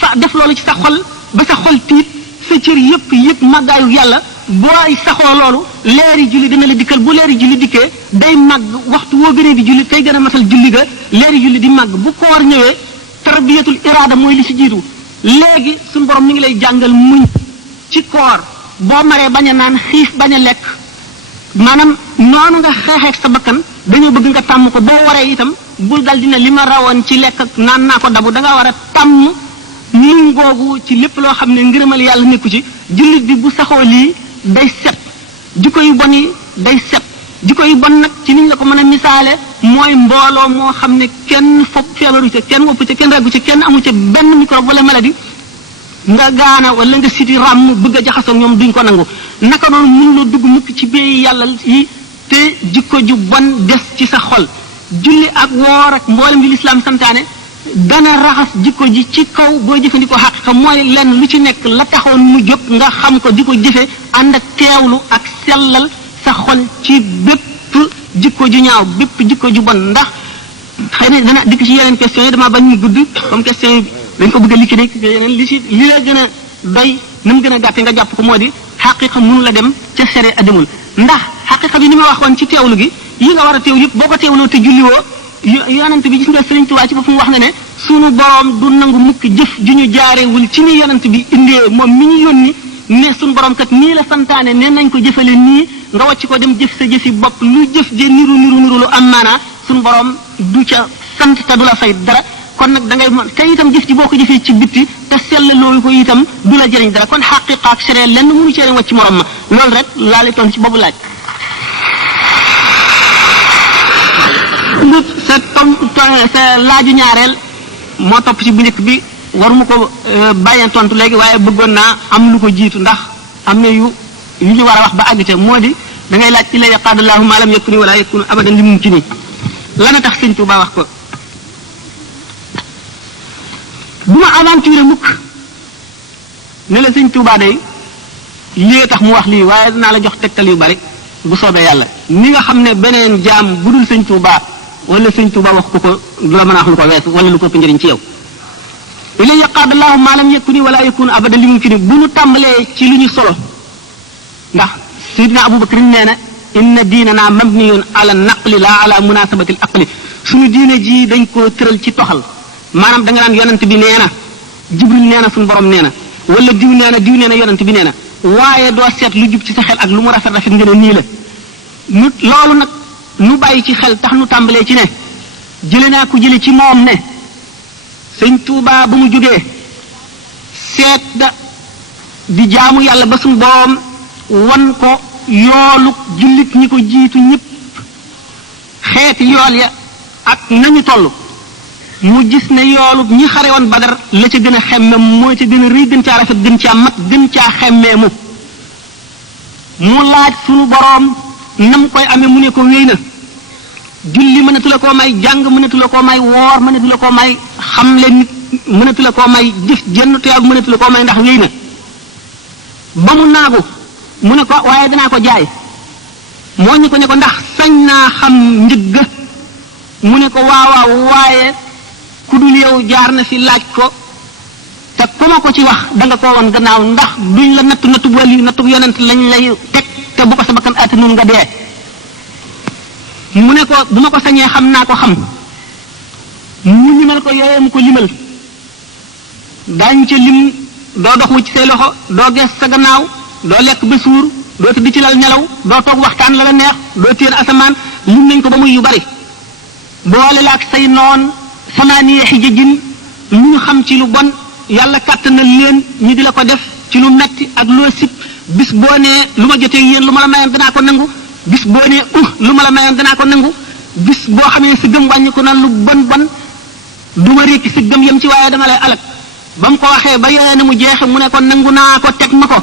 fa def loolu ci sa xol ba sa xol tiit sa cër yëpp màggaayug yàlla booy saxoo loolu leeri julli dina la dikkal bu leeri julli dikkee day màgg waxtu woo gënee di julli tey gën a matal julli ga leeri julli di màgg bu koor ñëwee tarbiyatul iraada mooy li ci jiitu léegi suñu borom mi ngi lay jàngal muñ ci koor boo maree bañ a naan xiif bañ a lekk maanaam noonu nga xeexeeg sa bakkan dañoo bëgg nga tàmm ko boo waree itam bul dal dina li ma rawoon ci lekk ak naan naa ko dabu da ngaa war a tàmm muñ googu ci lépp loo xam ne ngërëmal yàlla nekku ci jullit bi bu saxoo lii day set jikko yu bon yi day set jikko yu bon nag ci niñ la ko mën a misaale mooy mbooloo moo xam ne kenn fopp feebaru ca kenn wopp ca kenn raggu ca kenn amu ca benn microbe wala maladie nga gaana wala nga siti ràmm bëgg a jaxasoo ñoom duñ ko nangu naka noonu mun la dugg mukk ci béy yàlla yi te jikko ju bon des ci sa xol julli ak woor ak mboolem li lislaam santaane dana raxas jikko ji ci kaw boo jëfandikoo xaqiqa mooy lenn lu ci nekk la taxoon mu jóg nga xam ko di ko jëfe ànd ak teewlu ak sellal sa xol ci bépp jikko ju ñaaw bépp jikko ju bon ndax xëy na dana dikk ci yeneen question yi dama bañ ñu gudd comme question yi dañ ko bëgg a liquider yeneen li la gën a doy na mu gën a gàtte nga jàpp ko moo di xaqiqa mënu la dem ca sere ademul ndax xaqiqa bi ni ma waxoon ci teewlu gi yi nga war a teew yëpp boo ko teewloo te julliwoo yonent bi gis nga Sëriñ Tuubaa ci boppam wax na ne sunu borom du nangu mukk jëf ju ñu jaarewul ci ni yonent bi indee moom mi ñu yónni ne sunu borom kat nii la santaane ne nañ ko jëfale nii nga wàcc ko dem jëf sa jëfi bopp lu jëf je niru lu am maanaa sunu borom du ca sant te du la fay dara kon nag da ngay te itam jëf ji boo ko jëfee ci bitti te sell loolu ko itam du la jëriñ dara kon xaqiqa ak sere lenn mënu cee wàcc morom ma loolu rek laa lay tontu ci boobu laaj. sa laaju ñaareel moo topp ci bu njëkk bi waruma ko bàyyeen tontu léegi waaye bëggoon naa am lu ko jiitu ndax am na yu ñu war a wax ba àgg te moo di da ngay laaj illa yaqaadallahu ma lam yakuni wala yakunu abadan li mumkini lana tax sëñ Tuubaa wax ko bu ma aventure mukk ne la sëñ Tuubaa day lii tax mu wax lii waaye dinaa la jox tegtal yu bari bu soobee yàlla ni nga xam ne beneen jaam bu dul sëñ Tuubaa wala sëñ Tuubaa wax ko du la mën a wax lu ko weesu wala lu ko ëpp njëriñ ci yow ila yaqaadallahu ma lam yakuni wala yakunu abadan li mumkini bu ñu tàmbalee ci lu ñu solo ndax Seydina Abubakar nee na inna diinana mabniyun ala naqli la ala munasabati al aqli suñu diine ji dañ koo tëral ci toxal maanaam da nga naan yonent bi nee na Jibril nee na suñu borom nee na wala diw nee na yonent bi nee na waaye doo seet lu jub ci sa xel ak lu mu rafet rafet nga ne nii la nu loolu nag nu bàyyi ci xel tax nu tàmbalee ci ne jële naa ko jële ci moom ne sëñ Tuubaa ba mu jógee seet da di jaamu yàlla ba suñu borom wan ko yoolu jullit ñi ko jiitu ñëpp xeeti yool ya ak nañu toll mu gis ne yoolu ñi xare woon Badar la ca gën a xemme moo ca gën a rëy gën caa rafet gën caa mat gën caa xemmee mu laaj sunu boroom nam koy amee mu ne ko wéy na julli mënatu la koo may jàng mënatu la koo may woor mënatu la koo may xam le nit mënatu la koo may jëf jenn tuyaab mënatu la koo may ndax wéy na ba mu naagu mu ne ko waaye danaa ko jaay moo ñu ko ne ko ndax sañ naa xam njëgg mu ne ko waawaaw waaye ku dul yow jaar na fi laaj ko te ku ma ko ci wax da nga koo woon gannaaw ndax duñ la nattu wali nattu yonent lañ lay teg te bu ko sa bakkan ati nun nga dee mu ne ko bu ma ko sañee xam naa ko xam mu limal ko yooyee mu ko limal daañu ca lim doo dox ci say loxo doo gees sa gannaaw doo lekk ba suur doo tëdd ci lal nelaw doo toog waxtaan la la neex doo téen asamaan lim nañ ko ba muy yu bari boole la ak say noon samaaniye xijajin lu ñu xam ci lu bon yàlla kàttanal leen ñu di la ko def ci lu metti ak loo sib bis boo nee lu ma jotee yéen lu ma la mayoon danaa ko nangu bis boo nee lu ma la mayoon danaa ko nangu bis boo xamee sa gëm wàññi ko na lu bon du ma rékki sa gëm yem ci waaye dama lay alak ba mu ko waxee ba yore na mu jeexe mu ne ko nangu naa ko teg ma ko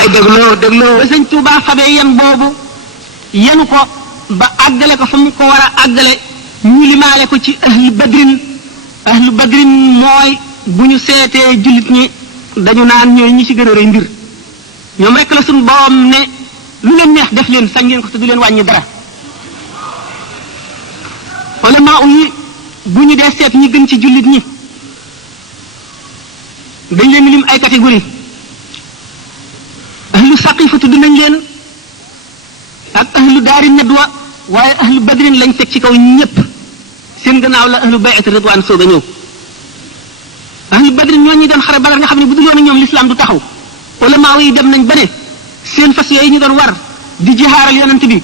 ay dégloo ba sëñ Tuubaa fabee yen boobu yenu ko ba àggale ko fa mu ko war a àggale ñu limaale ko ci ahlu badrin mooy bu ñu seetee jullit ñi dañu naan ñooy ñi ci gën a rëy mbir ñoom rek la suñu borom ne lu leen neex def leen sañ ngeen ko te du leen wàññi dara ulama yi bu ñu dee seet ñi gën ci jullit ñi dañ leen lim ay catégorie ahlu saqifatu dinañ leen ak ahlu daari nadwa waaye ahlu badrin lañ teg ci kaw ñépp seen gannaaw la ahlu bay'at ridwan soog a ñëw ahlu badrin ñoo ñuy dem xare Badar nga xam ne bu dul woon ñoom l'islam du taxaw ulama yi dem nañ ba ne seen fas yooyu ñu doon war di jihaaral yonent bi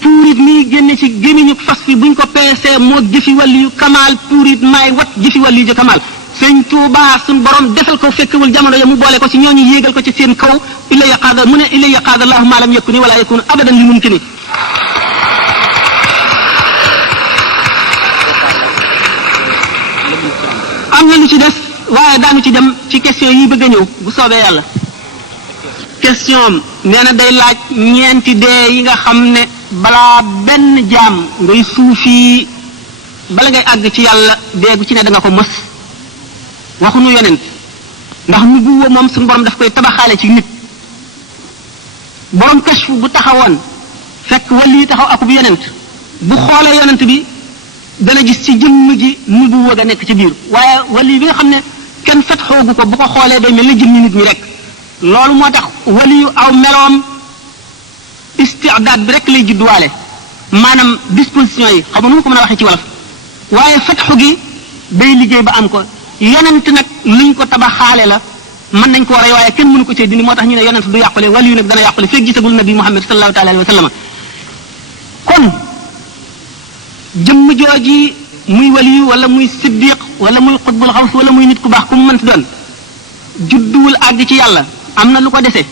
puurit mii génne ci gémmiñu fas fi buñ ko peesee moo jëfi wàllu yu kamaal puurit maay wat jëfi wàllu yu kamaal sëñ Tuubaa suñ borom defal ko fekkewul jamono ya mu boole ko ci ñooñu yéegal ko ci seen kaw illa yaqaada mu ne illa yaqaada allahu ma lam yakuni wala yakunu abadan li mumkini am na lu ci des waaye daanu ci dem ci question yi bëgg a ñëw bu soobee yàlla question am nee na day laaj ñeenti dee yi nga xam ne balaa benn jaam ngay suufi bala ngay àgg ci yàlla dee gu ci ne da nga ko mës waxuñu yonent ndax nu buwa moom suñu borom daf koy tabaxaale ci nit borom kashfu bu taxawoon fekk wali yi taxaw akub yonent bu xoolee yonent bi dana gis ci jëmm ji nu buwa ga nekk ci biir waaye wali bi nga xam ne kenn fet xoogu ko bu ko xoolee day mel ni jëmmi nit ñi rek loolu moo tax wali yu aw meloom istidaad bi rek lay judduwaale maanaam disposition yi xam nga nu ma ko mën a waxee ci wolof waaye fatxu gi day liggéey ba am ko yonent nag luñ ko tabaxaale la mën nañ ko rey waaye kenn mënu ko cee dindi moo tax ñu ne yonent du yàqule wali yu nag dana yàqule fekk gisagul nabi Muhammad sallallahu taala alayhi wa sallam kon jëmm jooji muy wali wala muy siddiq wala muy xutbul xaws wala muy nit ku baax ku mu mënti doon judduwul àgg ci yàlla am na lu ko dese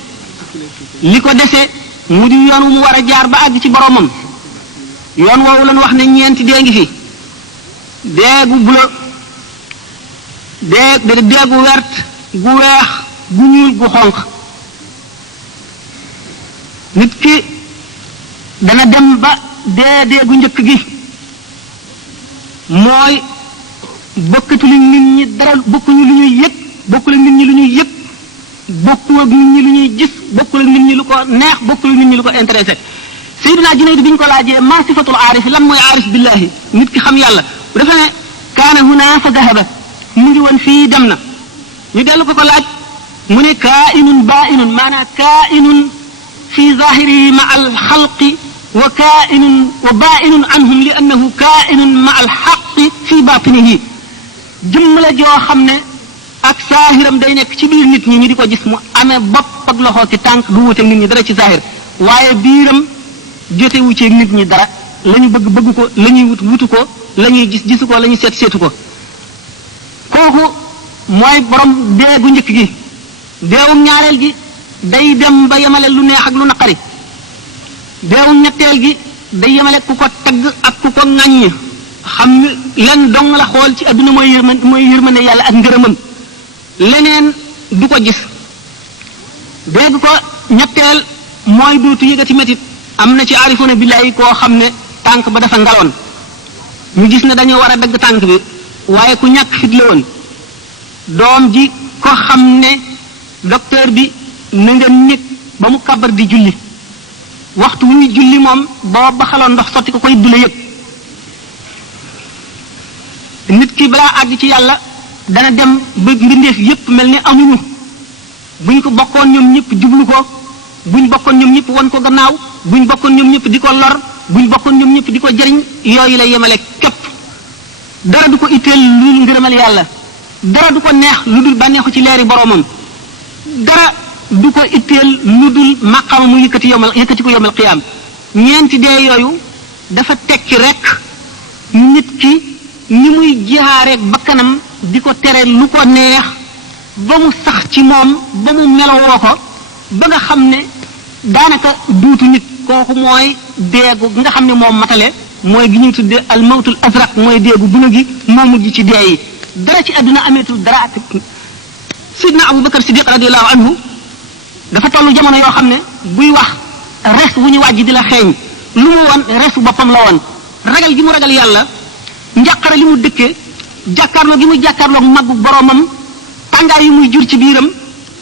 li ko dese mu di yoon wu mu war a jaar ba àgg ci boromam yoon woowu lañu wax ne ñeenti dee ngi fi deegu bulo deegu wert gu weex gu ñuul gu xonq nit ki dana dem ba deegu njëkk gi mooy bokkatuñu nit ñi dara bokkuñu lu ñuy yëg bokkul nit ñi lu ñuy yëg bokkul ak nit ñi lu ñuy gis bokkul ak nit ñi lu ko neex bokkul ak nit ñi lu ko intéressé Seydina Junayd bi ñu ko laajee ma sifatul aarif lan mooy aarif billahi nit ki xam yàlla bu defee ne kaana huna fa dahaba mu ngi woon fii dem na ñu dellu ko laaj mu ne kaa'inun baa'inun maanaam kaa'inun fi zahirihi ma al xalqi wa kaa'inun wa baa'inun anhum li annahu kaa'inun ma al xaqi fi baatinihi jëmm la joo xam ne ak saahiram day nekk ci biir nit ñi ñu di ko gis mu amee bopp ak loxo ki tànk du wuteeg nit ñi dara ci saahir waaye biiram jotewu ci nit ñi dara la ñu bëgg ko la ñuy wutu ko la ñuy gisu ko la ñuy seetu ko kooku mooy borom dee gu njëkk gi deewum ñaareel gi day dem ba yemale lu neex ak lu naqari deewum ñetteel gi day yemale ku ko tagg ak ku ko ŋàññ xam ne lan dong la xool ci adduna mooy yërmande yàlla ak ngërëmam leneen du ko gis dégg ko ñetteel mooy duutu yëgati métit am na ci aarifuna billahi koo xam ne tànk ba dafa ngaloon ñu gis ne dañoo war a dagg tànk bi waaye ku ñàkk fit la woon doom ji ko xam ne docteur bi na nga nekk ba mu kabar di julli waxtu wu muy julli moom boo baxaloon ndox sotti ko koy du la yëg nit ki balaa àgg ci yàlla dana dem ba mbindeef yépp mel ni amuñu buñ ko bokkoon ñoom ñëpp jublu ko buñ bokkoon ñoom ñëpp won ko gannaaw buñ bokkoon ñoom ñëpp di ko lor buñ bokkoon ñoom ñëpp di ko jëriñ yooyu la yemale képp dara du ko itteel lu dul ngërëmal yàlla dara du ko neex lu dul bànneexu ci leeri boromam dara du ko itteel lu dul maqama mu yëkkati ko yomal qiyaam ñeenti dee yooyu dafa tekki rek nit ki ni muy jihaareeg bakkanam di ko tere lu ko neex ba mu sax ci moom ba mu melowoo ko ba nga xam ne daanaka duutu nit kooku mooy deegu nga xam ne moom matale mooy gi ñuy tudde al mawtul azraq mooy deegu buna gi moo mujj ci dee yi dara ci àdduna ameetul dara ak sidna Abu Bakar Siddiq radiyallahu anhu dafa tollu jamono yoo xam ne buy wax res wu ñu wàjj di la xeeñ lu mu woon resu boppam la woon ragal gi mu ragal yàlla njàqare li mu dëkkee jàkkaarloo gi mu jàkkaarloo màggu boromam tàngaar yi muy jur ci biiram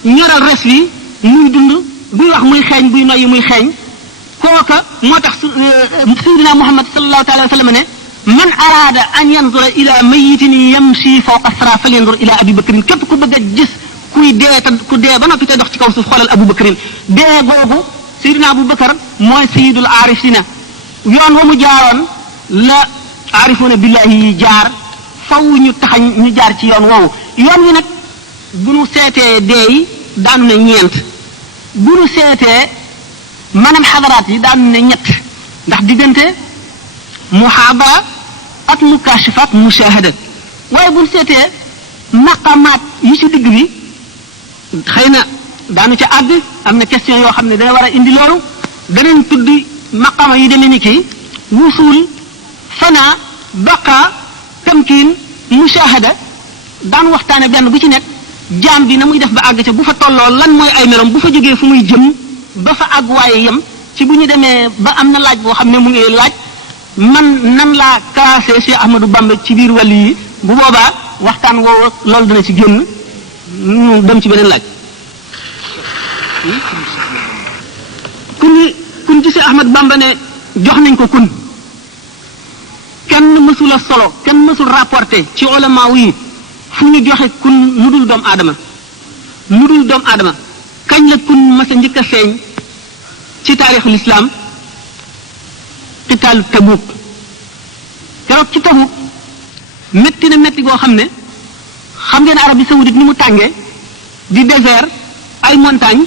ñoral res wi muy dund buy wax muy xeeñ buy noyyi muy xeeñ kooka moo tax sayyidina Muhammad sallallahu alayhi wa sallam ne man araada an yanzura ila mayitin yamshi fawqa sara falyanzur ila abi bakrin képp ku bëgg a gis kuy dee te ku dee ba noppi te dox ci kaw suuf xoolal Abu Bakrin dee googu sayyidina Abu Bakar mooy sayyidul aarifina yoon wa mu jaaroon la aarifuuna billahi yi jaar faw ñu taxañ ñu jaar ci yoon woowu yoon wi nag bu nu seetee dee yi daanu ne ñeent bu nu seetee maanaam xadaraat yi daanu ne ñett ndax diggante muhaabara ak mukashifaat mushahada waaye bu nu seetee maqamaat yi ci digg bi xëy na daanu ca àgg am na question yoo xam ne dana war a indi loolu danañ tudd maqama yi demee ni ki wusul fana baqa tamkin mushahada daan waxtaane benn bu ci nekk jaam bi na muy def ba àgg ca bu fa tolloo lan mooy ay meloom bu fa jógee fu muy jëm ba fa àgg waaye yem ci bu ñu demee ba am na laaj boo xam ne mu ngi laaj man nan laa classé Cheikh Ahmadou Bamba ci biir wàll yi bu boobaa waxtaan woowu loolu dana ci génn ñu dem ci beneen laaj kun ci Cheikh Ahmadou Bamba ne jox nañ ko kun kenn mësul a solo kenn mësul rapporté ci ulama yi fu ñu joxe kun lu dul doomu aadama kañ la kun mas a njëkk a feeñ ci taarixul islam qitaalu Tabuk keroog ci Tabuk métti na métti goo xam ne xam ngeen Arabie saoudite ni mu tàngee di désert ay montagne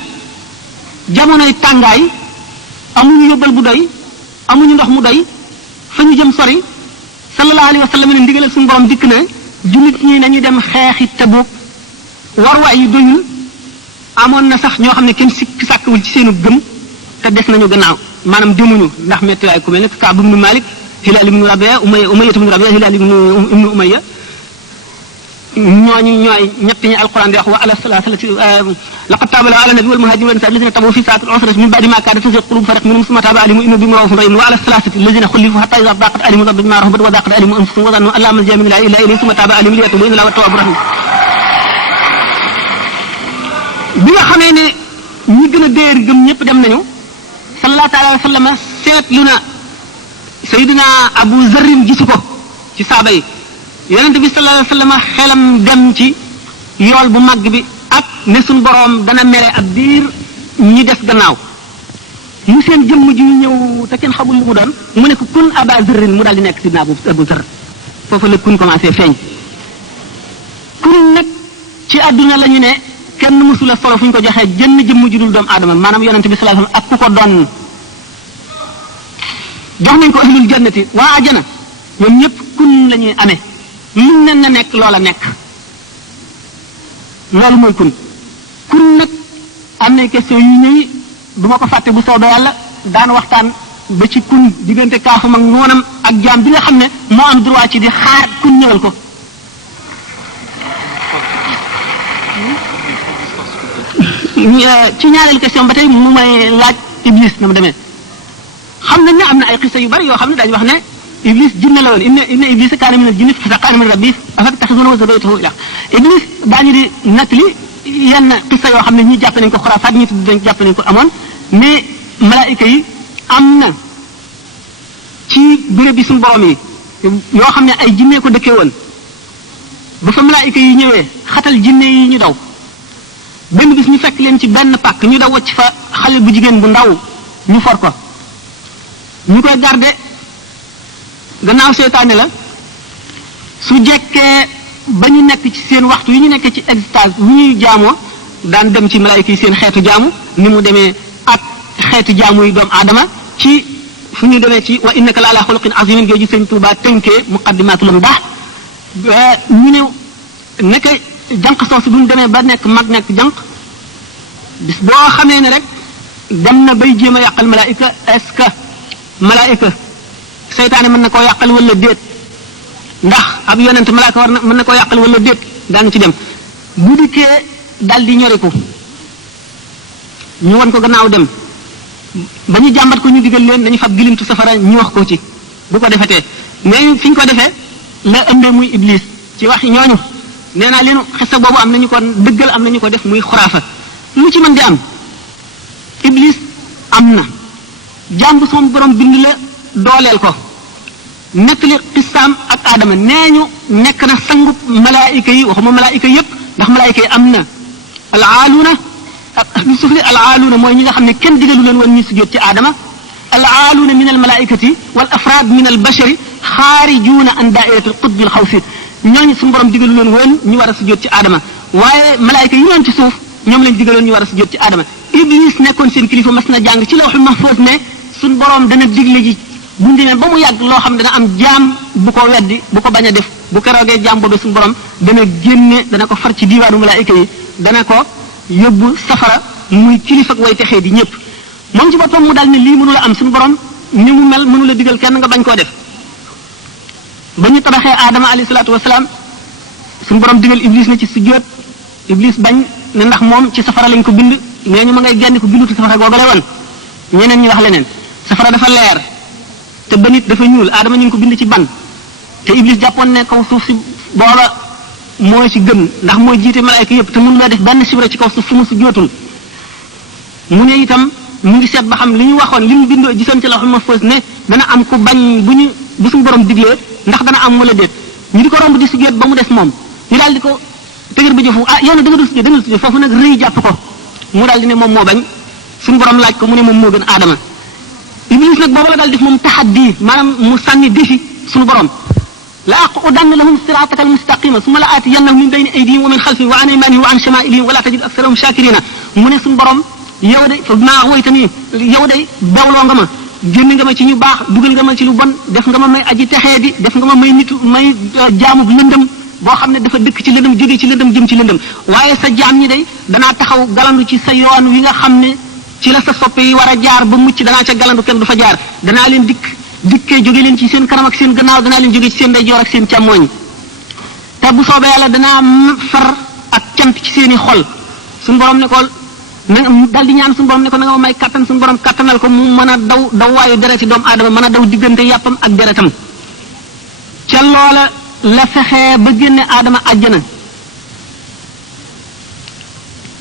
jamonoy tàngaay amuñu yóbbal bu doy amuñu ndox mu doy fa ñu jëm sori sallallahu alayhi wa sallam ne ndigalal suñu borom dikk na jullit ñi nañu dem xeexi Tabuk warwaay yu doyul amoon na sax ñoo xam ne kenn sikki sàkkawul ci seenu gëm te des nañu gannaaw maanaam demuñu ndax méttiwaay ku mel ne Kaab ibnu Malik Hilaal ibnu Rabia Umayya ibnu Rabia Hilaal ibnu Umayya ñooñu ñooy ñett ñi alquran di wax wa ala salasalati laqad taaba ala nabi wal muhajirin wal ansar alladhina tabu fi sa'ati al-usrati min ba'di ma kadat tazigh qulub fariqin minhum thumma taba alayhim innahu bihim ra'ufun rahim wa ala salasati alladhina khulifu hatta idha daqat alayhim al-ardu bima rahabat wa daqat alayhim anfusuhum wa dhannu an la malja'a min allahi illa ilayhi thumma taba alayhim liyatubu inna allaha tawwabur rahim bi nga xamee ne ñi gën a déer gëm ñëpp dem nañu sallallahu alayhi wa sallam seetlu na Sayyidina Abu Zarrin gisu ko ci saaba yi yonente bi sallallahu alayhi wa sallam xelam dem ci yool bu màgg bi ak ne suñ boroom dana mere ab biir ñi des gannaaw mu seen jëmm ji ñëw te kenn xamul lu mu doon mu ne ko kun Aba Zarrin mu daal di nekk Sayyidina Abu Zarr foofu la kun commencé feeñ kun nag ci àdduna la ñu ne kenn mësula solo fu ñu ko joxee jënn jëmm ju dul doomu aadama maanaam yonente bi sallallahu alayhi wa sallam ak ku ko doon jox nañ ko ahlul jannati waa ajana ñoom ñëpp kun la ñuy amee luñ nen na nekk loola nekk loolu mooy kun nag am na question yu ñëw du ma ko fàtte bu soobee yàlla daan waxtaan ba ci kun diggante kaafam ak noonam ak jaam bi nga xam ne moo am droit ci di xaar kun ñëwal ko ci ñaareelu question ba tey mu may laaj iblis na mu demee xam nañ ne am na ay xisa yu bari yoo xam ne dañu wax ne iblis jinne la woon inna iblisa kaana mina al-jinni fafasaqa min rabbihi afattaxizuunahu wa zurriyyatahu ilaah iblis daañu di nettali yenn xisa yoo xam ne ñi jàpp nañ ko xuraafaat ñi tudd jàpp nañ ko amoon mais malaayika yi am na ci béréb bi suñu borom yi yoo xam ne ay jinne ko dëkkee woon ba fa malaayika yi ñëwee xatal jinne yi ñu daw benn bis ñu fekk leen ci benn pàkk ñu daw wacc fa xale bu jigéen bu ndaw ñu for ko ñu koy garde gannaaw seytaane la su jekkee ba ñu nekk ci seen waxtu yi ñu nekk ci extase bu ñuy jaamoo daan dem ci malaayika yi seen xeetu jaamu ni mu demee ak xeetu jaamu yi doomu aadama ci fu ñu demee ci wa innaka la ala xuluqin azimin géeju sëñ Tuubaa tënkee muqaddimatul am baax ñu ne nekk jànq soosu bu ñu demee ba nekk mag nekk jànq bis boo xamee ne rek dem na bay jéem a yàqal malaayika est-ce que malaayika seytaane mën na koo yàqal wala déet ndax ab yonent malaayika war na mën na koo yàqal wala déet daanu ci dem bu dikkee dal di ñoriku ñu won ko gannaaw dem ba ñu jàmbat ko ñu digal leen nañu fab gilintu safara ñu wax ko ci bu ko defetee mais fi ñu ko defee la ëmbee muy iblis ci wax ñooñu nee naa leen xisa boobu am nañu ko dëggal am nañu ko def muy xuraafa lu ci mën di am iblis am na jaam bu sama borom bind la dooleel ko nekk li xisaam ak aadama nee ñu nekk na sangub malaayika yi waxuma malaayika yépp ndax malaayika yi am na alaaluuna ak ahlu sufli alaaluuna mooy ñi nga xam ne kenn digalu leen woon ñu sujjóot ci aadama alaaluuna min al malaayikati wal afraad min al bashari xaarijuuna an daairati al qutbi al xawsi ñooñu suñu borom digalu leen woon ñu war a sujjóot ci aadama waaye malaayika yi ñoon ci suuf ñoom lañ digaloon ñu war a sujjóot ci aadama iblis nekkoon seen kilifa mas na jàng ci lawhul mahfuz ne suñu borom dana digle ji bu ñu demee ba mu yàgg loo xam ne dana am jaam bu ko weddi bu ko bañ a def bu keroogee jaam boobu suñu borom dana génne dana ko far ci diiwaanu malaayika yi dana ko yóbbu safara muy kilifa ak way texee di ñëpp moom ci boppam mu daal ne lii mënula am suñu borom ni mu mel mënula digal kenn nga bañ koo def ba ñu tabaxee aadama alayhi salaatu wasalaam suñu borom digal iblis na ci sujjóot iblis bañ ne ndax moom ci safara lañ ko bind nee ñu ma ngay genn ko bindutu safara googale woon ñeneen ñi wax leneen safara dafa leer te ba nit dafa ñuul aadama ñu ngi ko bind ci ban te iblis jàppoon ne kaw suuf si booba mooy ci gën ndax mooy jiite malaayka yëpp te mënu la def benn sibra ci kaw suuf fu mu si jootul mu ne itam mu ngi seet ba xam li ñu waxoon li mu bindoo gisoon ci lawhul mahfuz ne dana am ku bañ bu suñu borom diglee ndax dana am wala déet ñu di ko romb di sujjóot ba mu des moom ñu daal di ko tëgër ba jëfu yow nag da nga dul sujjóot foofu nag rëy jàpp ko mu daal di ne moom moo bañ suñu borom laaj ko mu ne moom moo gën aadama iblis nag boobu la daal def moom taxaddi maanaam mu sànni défi suñu borom la aqudanna lahum siraataka almustaqima summa la aatiyannahum min bayni aydihim wa min xalfihim wa an aymanihim wa an shamaa'ilihim wa la tajid aksarahum shakirina mu ne suñu borom yow de fa maa woytami yow de bewloo nga ma génn nga ma ci ñu baax dugal nga ma ci lu bon def nga ma may aji texee di def nga ma may nitu may jaamu lëndëm boo xam ne dafa dëkk ci lëndëm jóge ci lëndëm jëm ci lëndëm waaye sa jaam ñi day danaa taxaw galandu ci sa yoon wi nga xam ne ci la sa soppe yi war a jaar ba mucc danaa ca galandu kenn du fa jaar danaa leen dikkee jóge leen ci seen kanam ak seen gannaaw danaa leen jóge ci seen ndeyjoor ak seen càmmooñ te bu soobee yàlla danaa far ak cant ci seen i xol suñu borom ne ko na dal di ñaan suñu borom ne ko na nga ma may kattan suñu borom kattanal ko mu mën a daw waayu dereti doomu aadama mën a daw diggante yàppam ak deretam ca loola la fexee ba génne aadama àjjana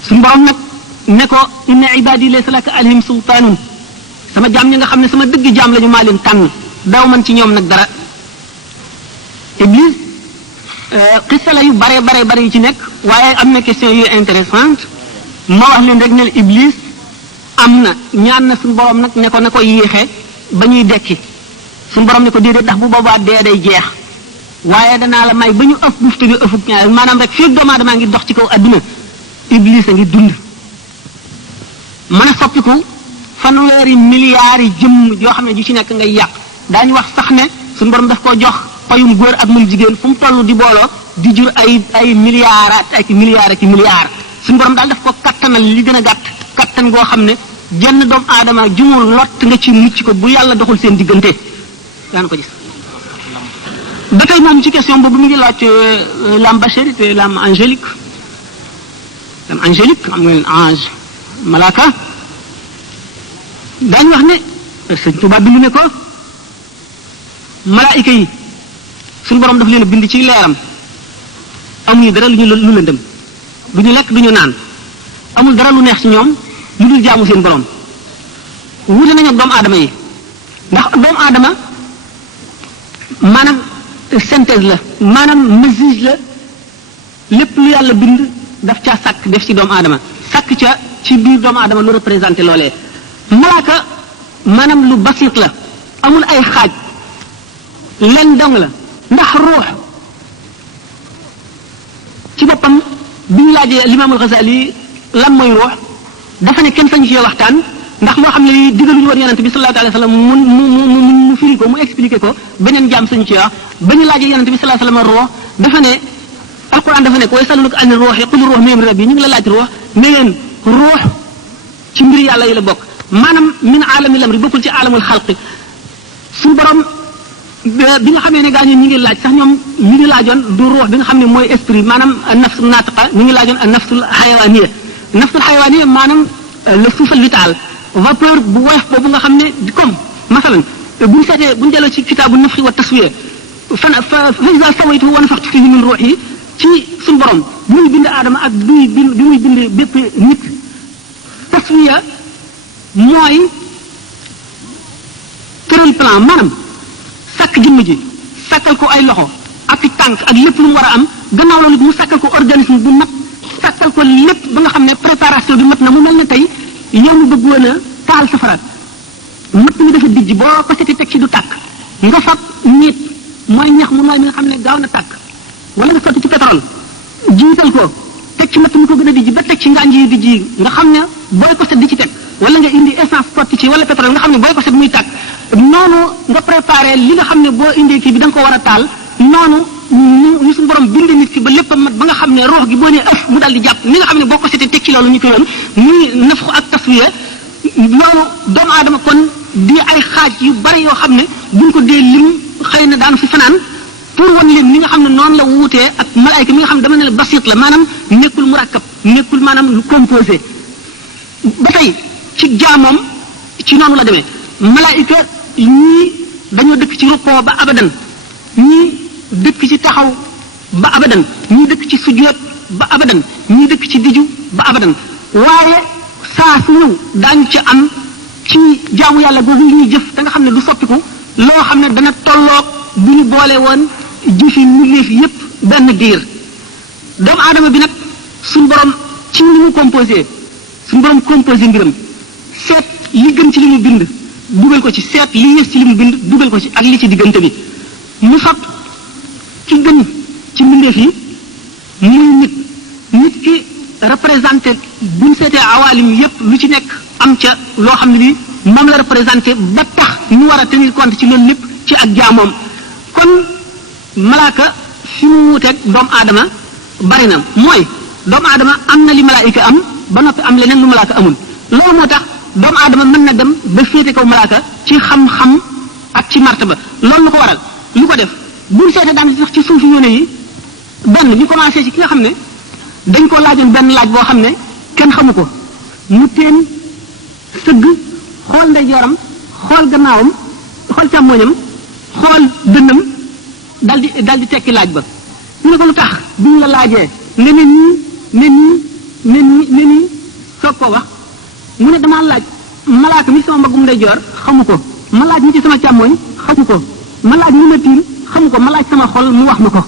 suñu borom nag ne ko inna ibadi laysa laka alayhim sultaanun sama jaam ñi nga xam ne sama dëgg jaam lañu maa leen tànn daw man ci ñoom nag dara iblis xissa la yu bare yu ci nekk waaye am na question yu intéressante ma wax leen rek ne iblis am na ñaan na suñu borom nag ne ko na ko yéexee ba ñuy dekki suñu borom ne ko déedéet ndax bu boobaa dee day jeex waaye danaa la may ba ñu ëf bufte bi ëfuk ñaar maanaam rek fii doomu aadama ngi dox ci kaw adduna iblis a ngi dund mën a soppiku fanweeri milliards yi jëmm yoo xam ne ju ci nekk ngay yàq daañu wax sax ne suñu borom daf koo jox payum góor ak mum jigéen fu mu toll di booloo di jur ay milliards ak milliards suñu borom daal daf ko kattanal li gën a gàtt kattan goo xam ne jenn doomu aadama jumul lott nga ci mucc ko bu yàlla doxul seen diggante daan ko gis ba tey moom ci question boobu mi ngi laaj l'âme bachérique et l'âme angélique l'âme angélique am nga leen ange malaaka daañu wax ne sëñ Tuubaa bind ne ko malaayika yi suñu borom daf leen bind ci leeram amuñu dara lu lëndëm du ñu lekk du ñu naan amul dara lu neex ci ñoom lu dul jaamu seen borom wuute nañu ak doomu aadama yi ndax doomu aadama maanaam synthèse la maanaam mesure la lépp lu yàlla bind daf caa sàkk def ci doomu aadama sàkk ca ci biir doomu aadama lu représenté loolee malaaka maanaam lu basit la amul ay xaaj len dong la ndax ruux ci boppam bi ñu laajee limaamul Xasaali lan mooy ruux dafa ne kenn sañu ci waxtaan ndax loo xam ne digaluñu woon yonente bi sallallahu alayhi wa sallam mu firi ko mu expliqué ko beneen jaam sañu ci wax ba ñu laajee yonente bi sallallahu alayhi wa sallam ruux dafa ne alquran dafa ne ko yasalunaka ani ruuhi qul ruux min amri rabbi ñu ngi la laaj ruux ne leen ruux ci mbiri yàlla yi la bokk maanaam min aalami lamri bokkul ci aalamul xalqi suñu borom bi nga xamee ne gaa ñi ngi laaj sax ñoom ñi ngi laajoon du ruux bi nga xam ne mooy esprit maanaam nafsu naatiqa ñi ngi laajoon nafsul xayawaaniya nafsul xayawaaniya maanaam le souffle vital vapeur bu woyof boobu nga xam ne comme masalan buñu seetee buñu delloo ci kitaabu nafxi wa taswiya fa iza sawaytuhu wa nafaxtu fihi min ruuhi ci suñu borom bi muy bind aadama ak bi muy bind bépp nit taswiya mooy tëral plan maanaam sàkk jëmm ji sàkkal ko ay loxo ak tànk ak lépp lu mu war a am gannaaw loolu mu sàkkal ko organisme bu mat sàkkal ko lépp ba nga xam ne préparation bi mat na mu mel ne tey yow mu bëggoon a taal safara mat mi dafa dijj boo ko seti teg ci du tàkk nga fab nit mooy ñax mu nooy mi nga xam ne gaaw na tàkk wala nga sotti ci pétrole jiital ko teg ci matt mi ko gën a dijj ba teg ci ngànj yi dijj yi nga xam ne booy ko set di ci teg wala nga indi essence sotti ci wala pétrole nga xam ne booy ko set muy tàkk noonu nga préparé li nga xam ne boo indee kii bi da nga ko war a taal noonu ñu suñu borom bind nit ki ba lépp a mat ba nga xam ne roox gi boo nee ëf mu daal di jàpp ni nga xam ne boo ko setee teg ci loolu ñu ko yoon muy nafxu ak taswiya loolu doomu aadama kon di ay xaaj yu bari yoo xam ne buñ ko dee lim xëy na daanu fi fanaan pour wan lim ni nga xam ne noonu la wuutee ak malaayka mi nga xam ne dama ne la basit la maanaam nekkul murakkab nekkul maanaam lu composé ba tey ci jaamoom ci noonu la demee malaayka ñii dañoo dëkk ci rukkoo ba abadan ñii dëkk ci taxaw ba abadan ñii dëkk ci sujjóot ba abadan ñii dëkk ci diju ba abadan waaye saa su ñëw daañu ci am ci jaamu yàlla googu ñuy jëf da nga xam ne du soppiku loo xam ne dana tolloog bu ñu boole woon jëfi mbindeef yépp benn diir doomu aadama bi nag suñ borom ci ni mu composé suñ borom composé mbiram seet li gën ci li mu bind dugal ko ci seet li yées ci li mu bind dugal ko ci ak li ci diggante bi mu fab ki gën ci mbindeef yi muy nit ki représenté buñ seetee awaalim yépp lu ci nekk am ca loo xam ne ni moom la représenté ba tax ñu war a tenir compte ci loolu lépp ci ak jaamoom kon malaaka fi mu wuuteeg doomu aadama bari na mooy doomu aadama am na li malaayika am ba noppi am leneen lu malaaka amul loolu moo tax doomu aadama mën na dem ba féete kaw malaaka ci xam-xam ak ci martaba loolu lu ko waral lu ko def buñ seetee daan sax ci suufi yóne yi benn ñu commencé ci ki nga xam ne dañ ko laajoon benn laaj boo xam ne kenn xamu ko mu teen sëgg xool ndeyjooram xool gannaawam xool càmmooñam xool dënnam dal di tekki laaj ba ñu ne ko lu tax bi ñu la laajee ne nii soog ko wax mu ne damaa laaj malaaka mi sama mbagum ndeyjoor xamu ko ma laaj ñi ci sama càmmooñ xamu ko ma laaj ñi ma tiim xamu ko ma laaj sama xol mu wax ma ko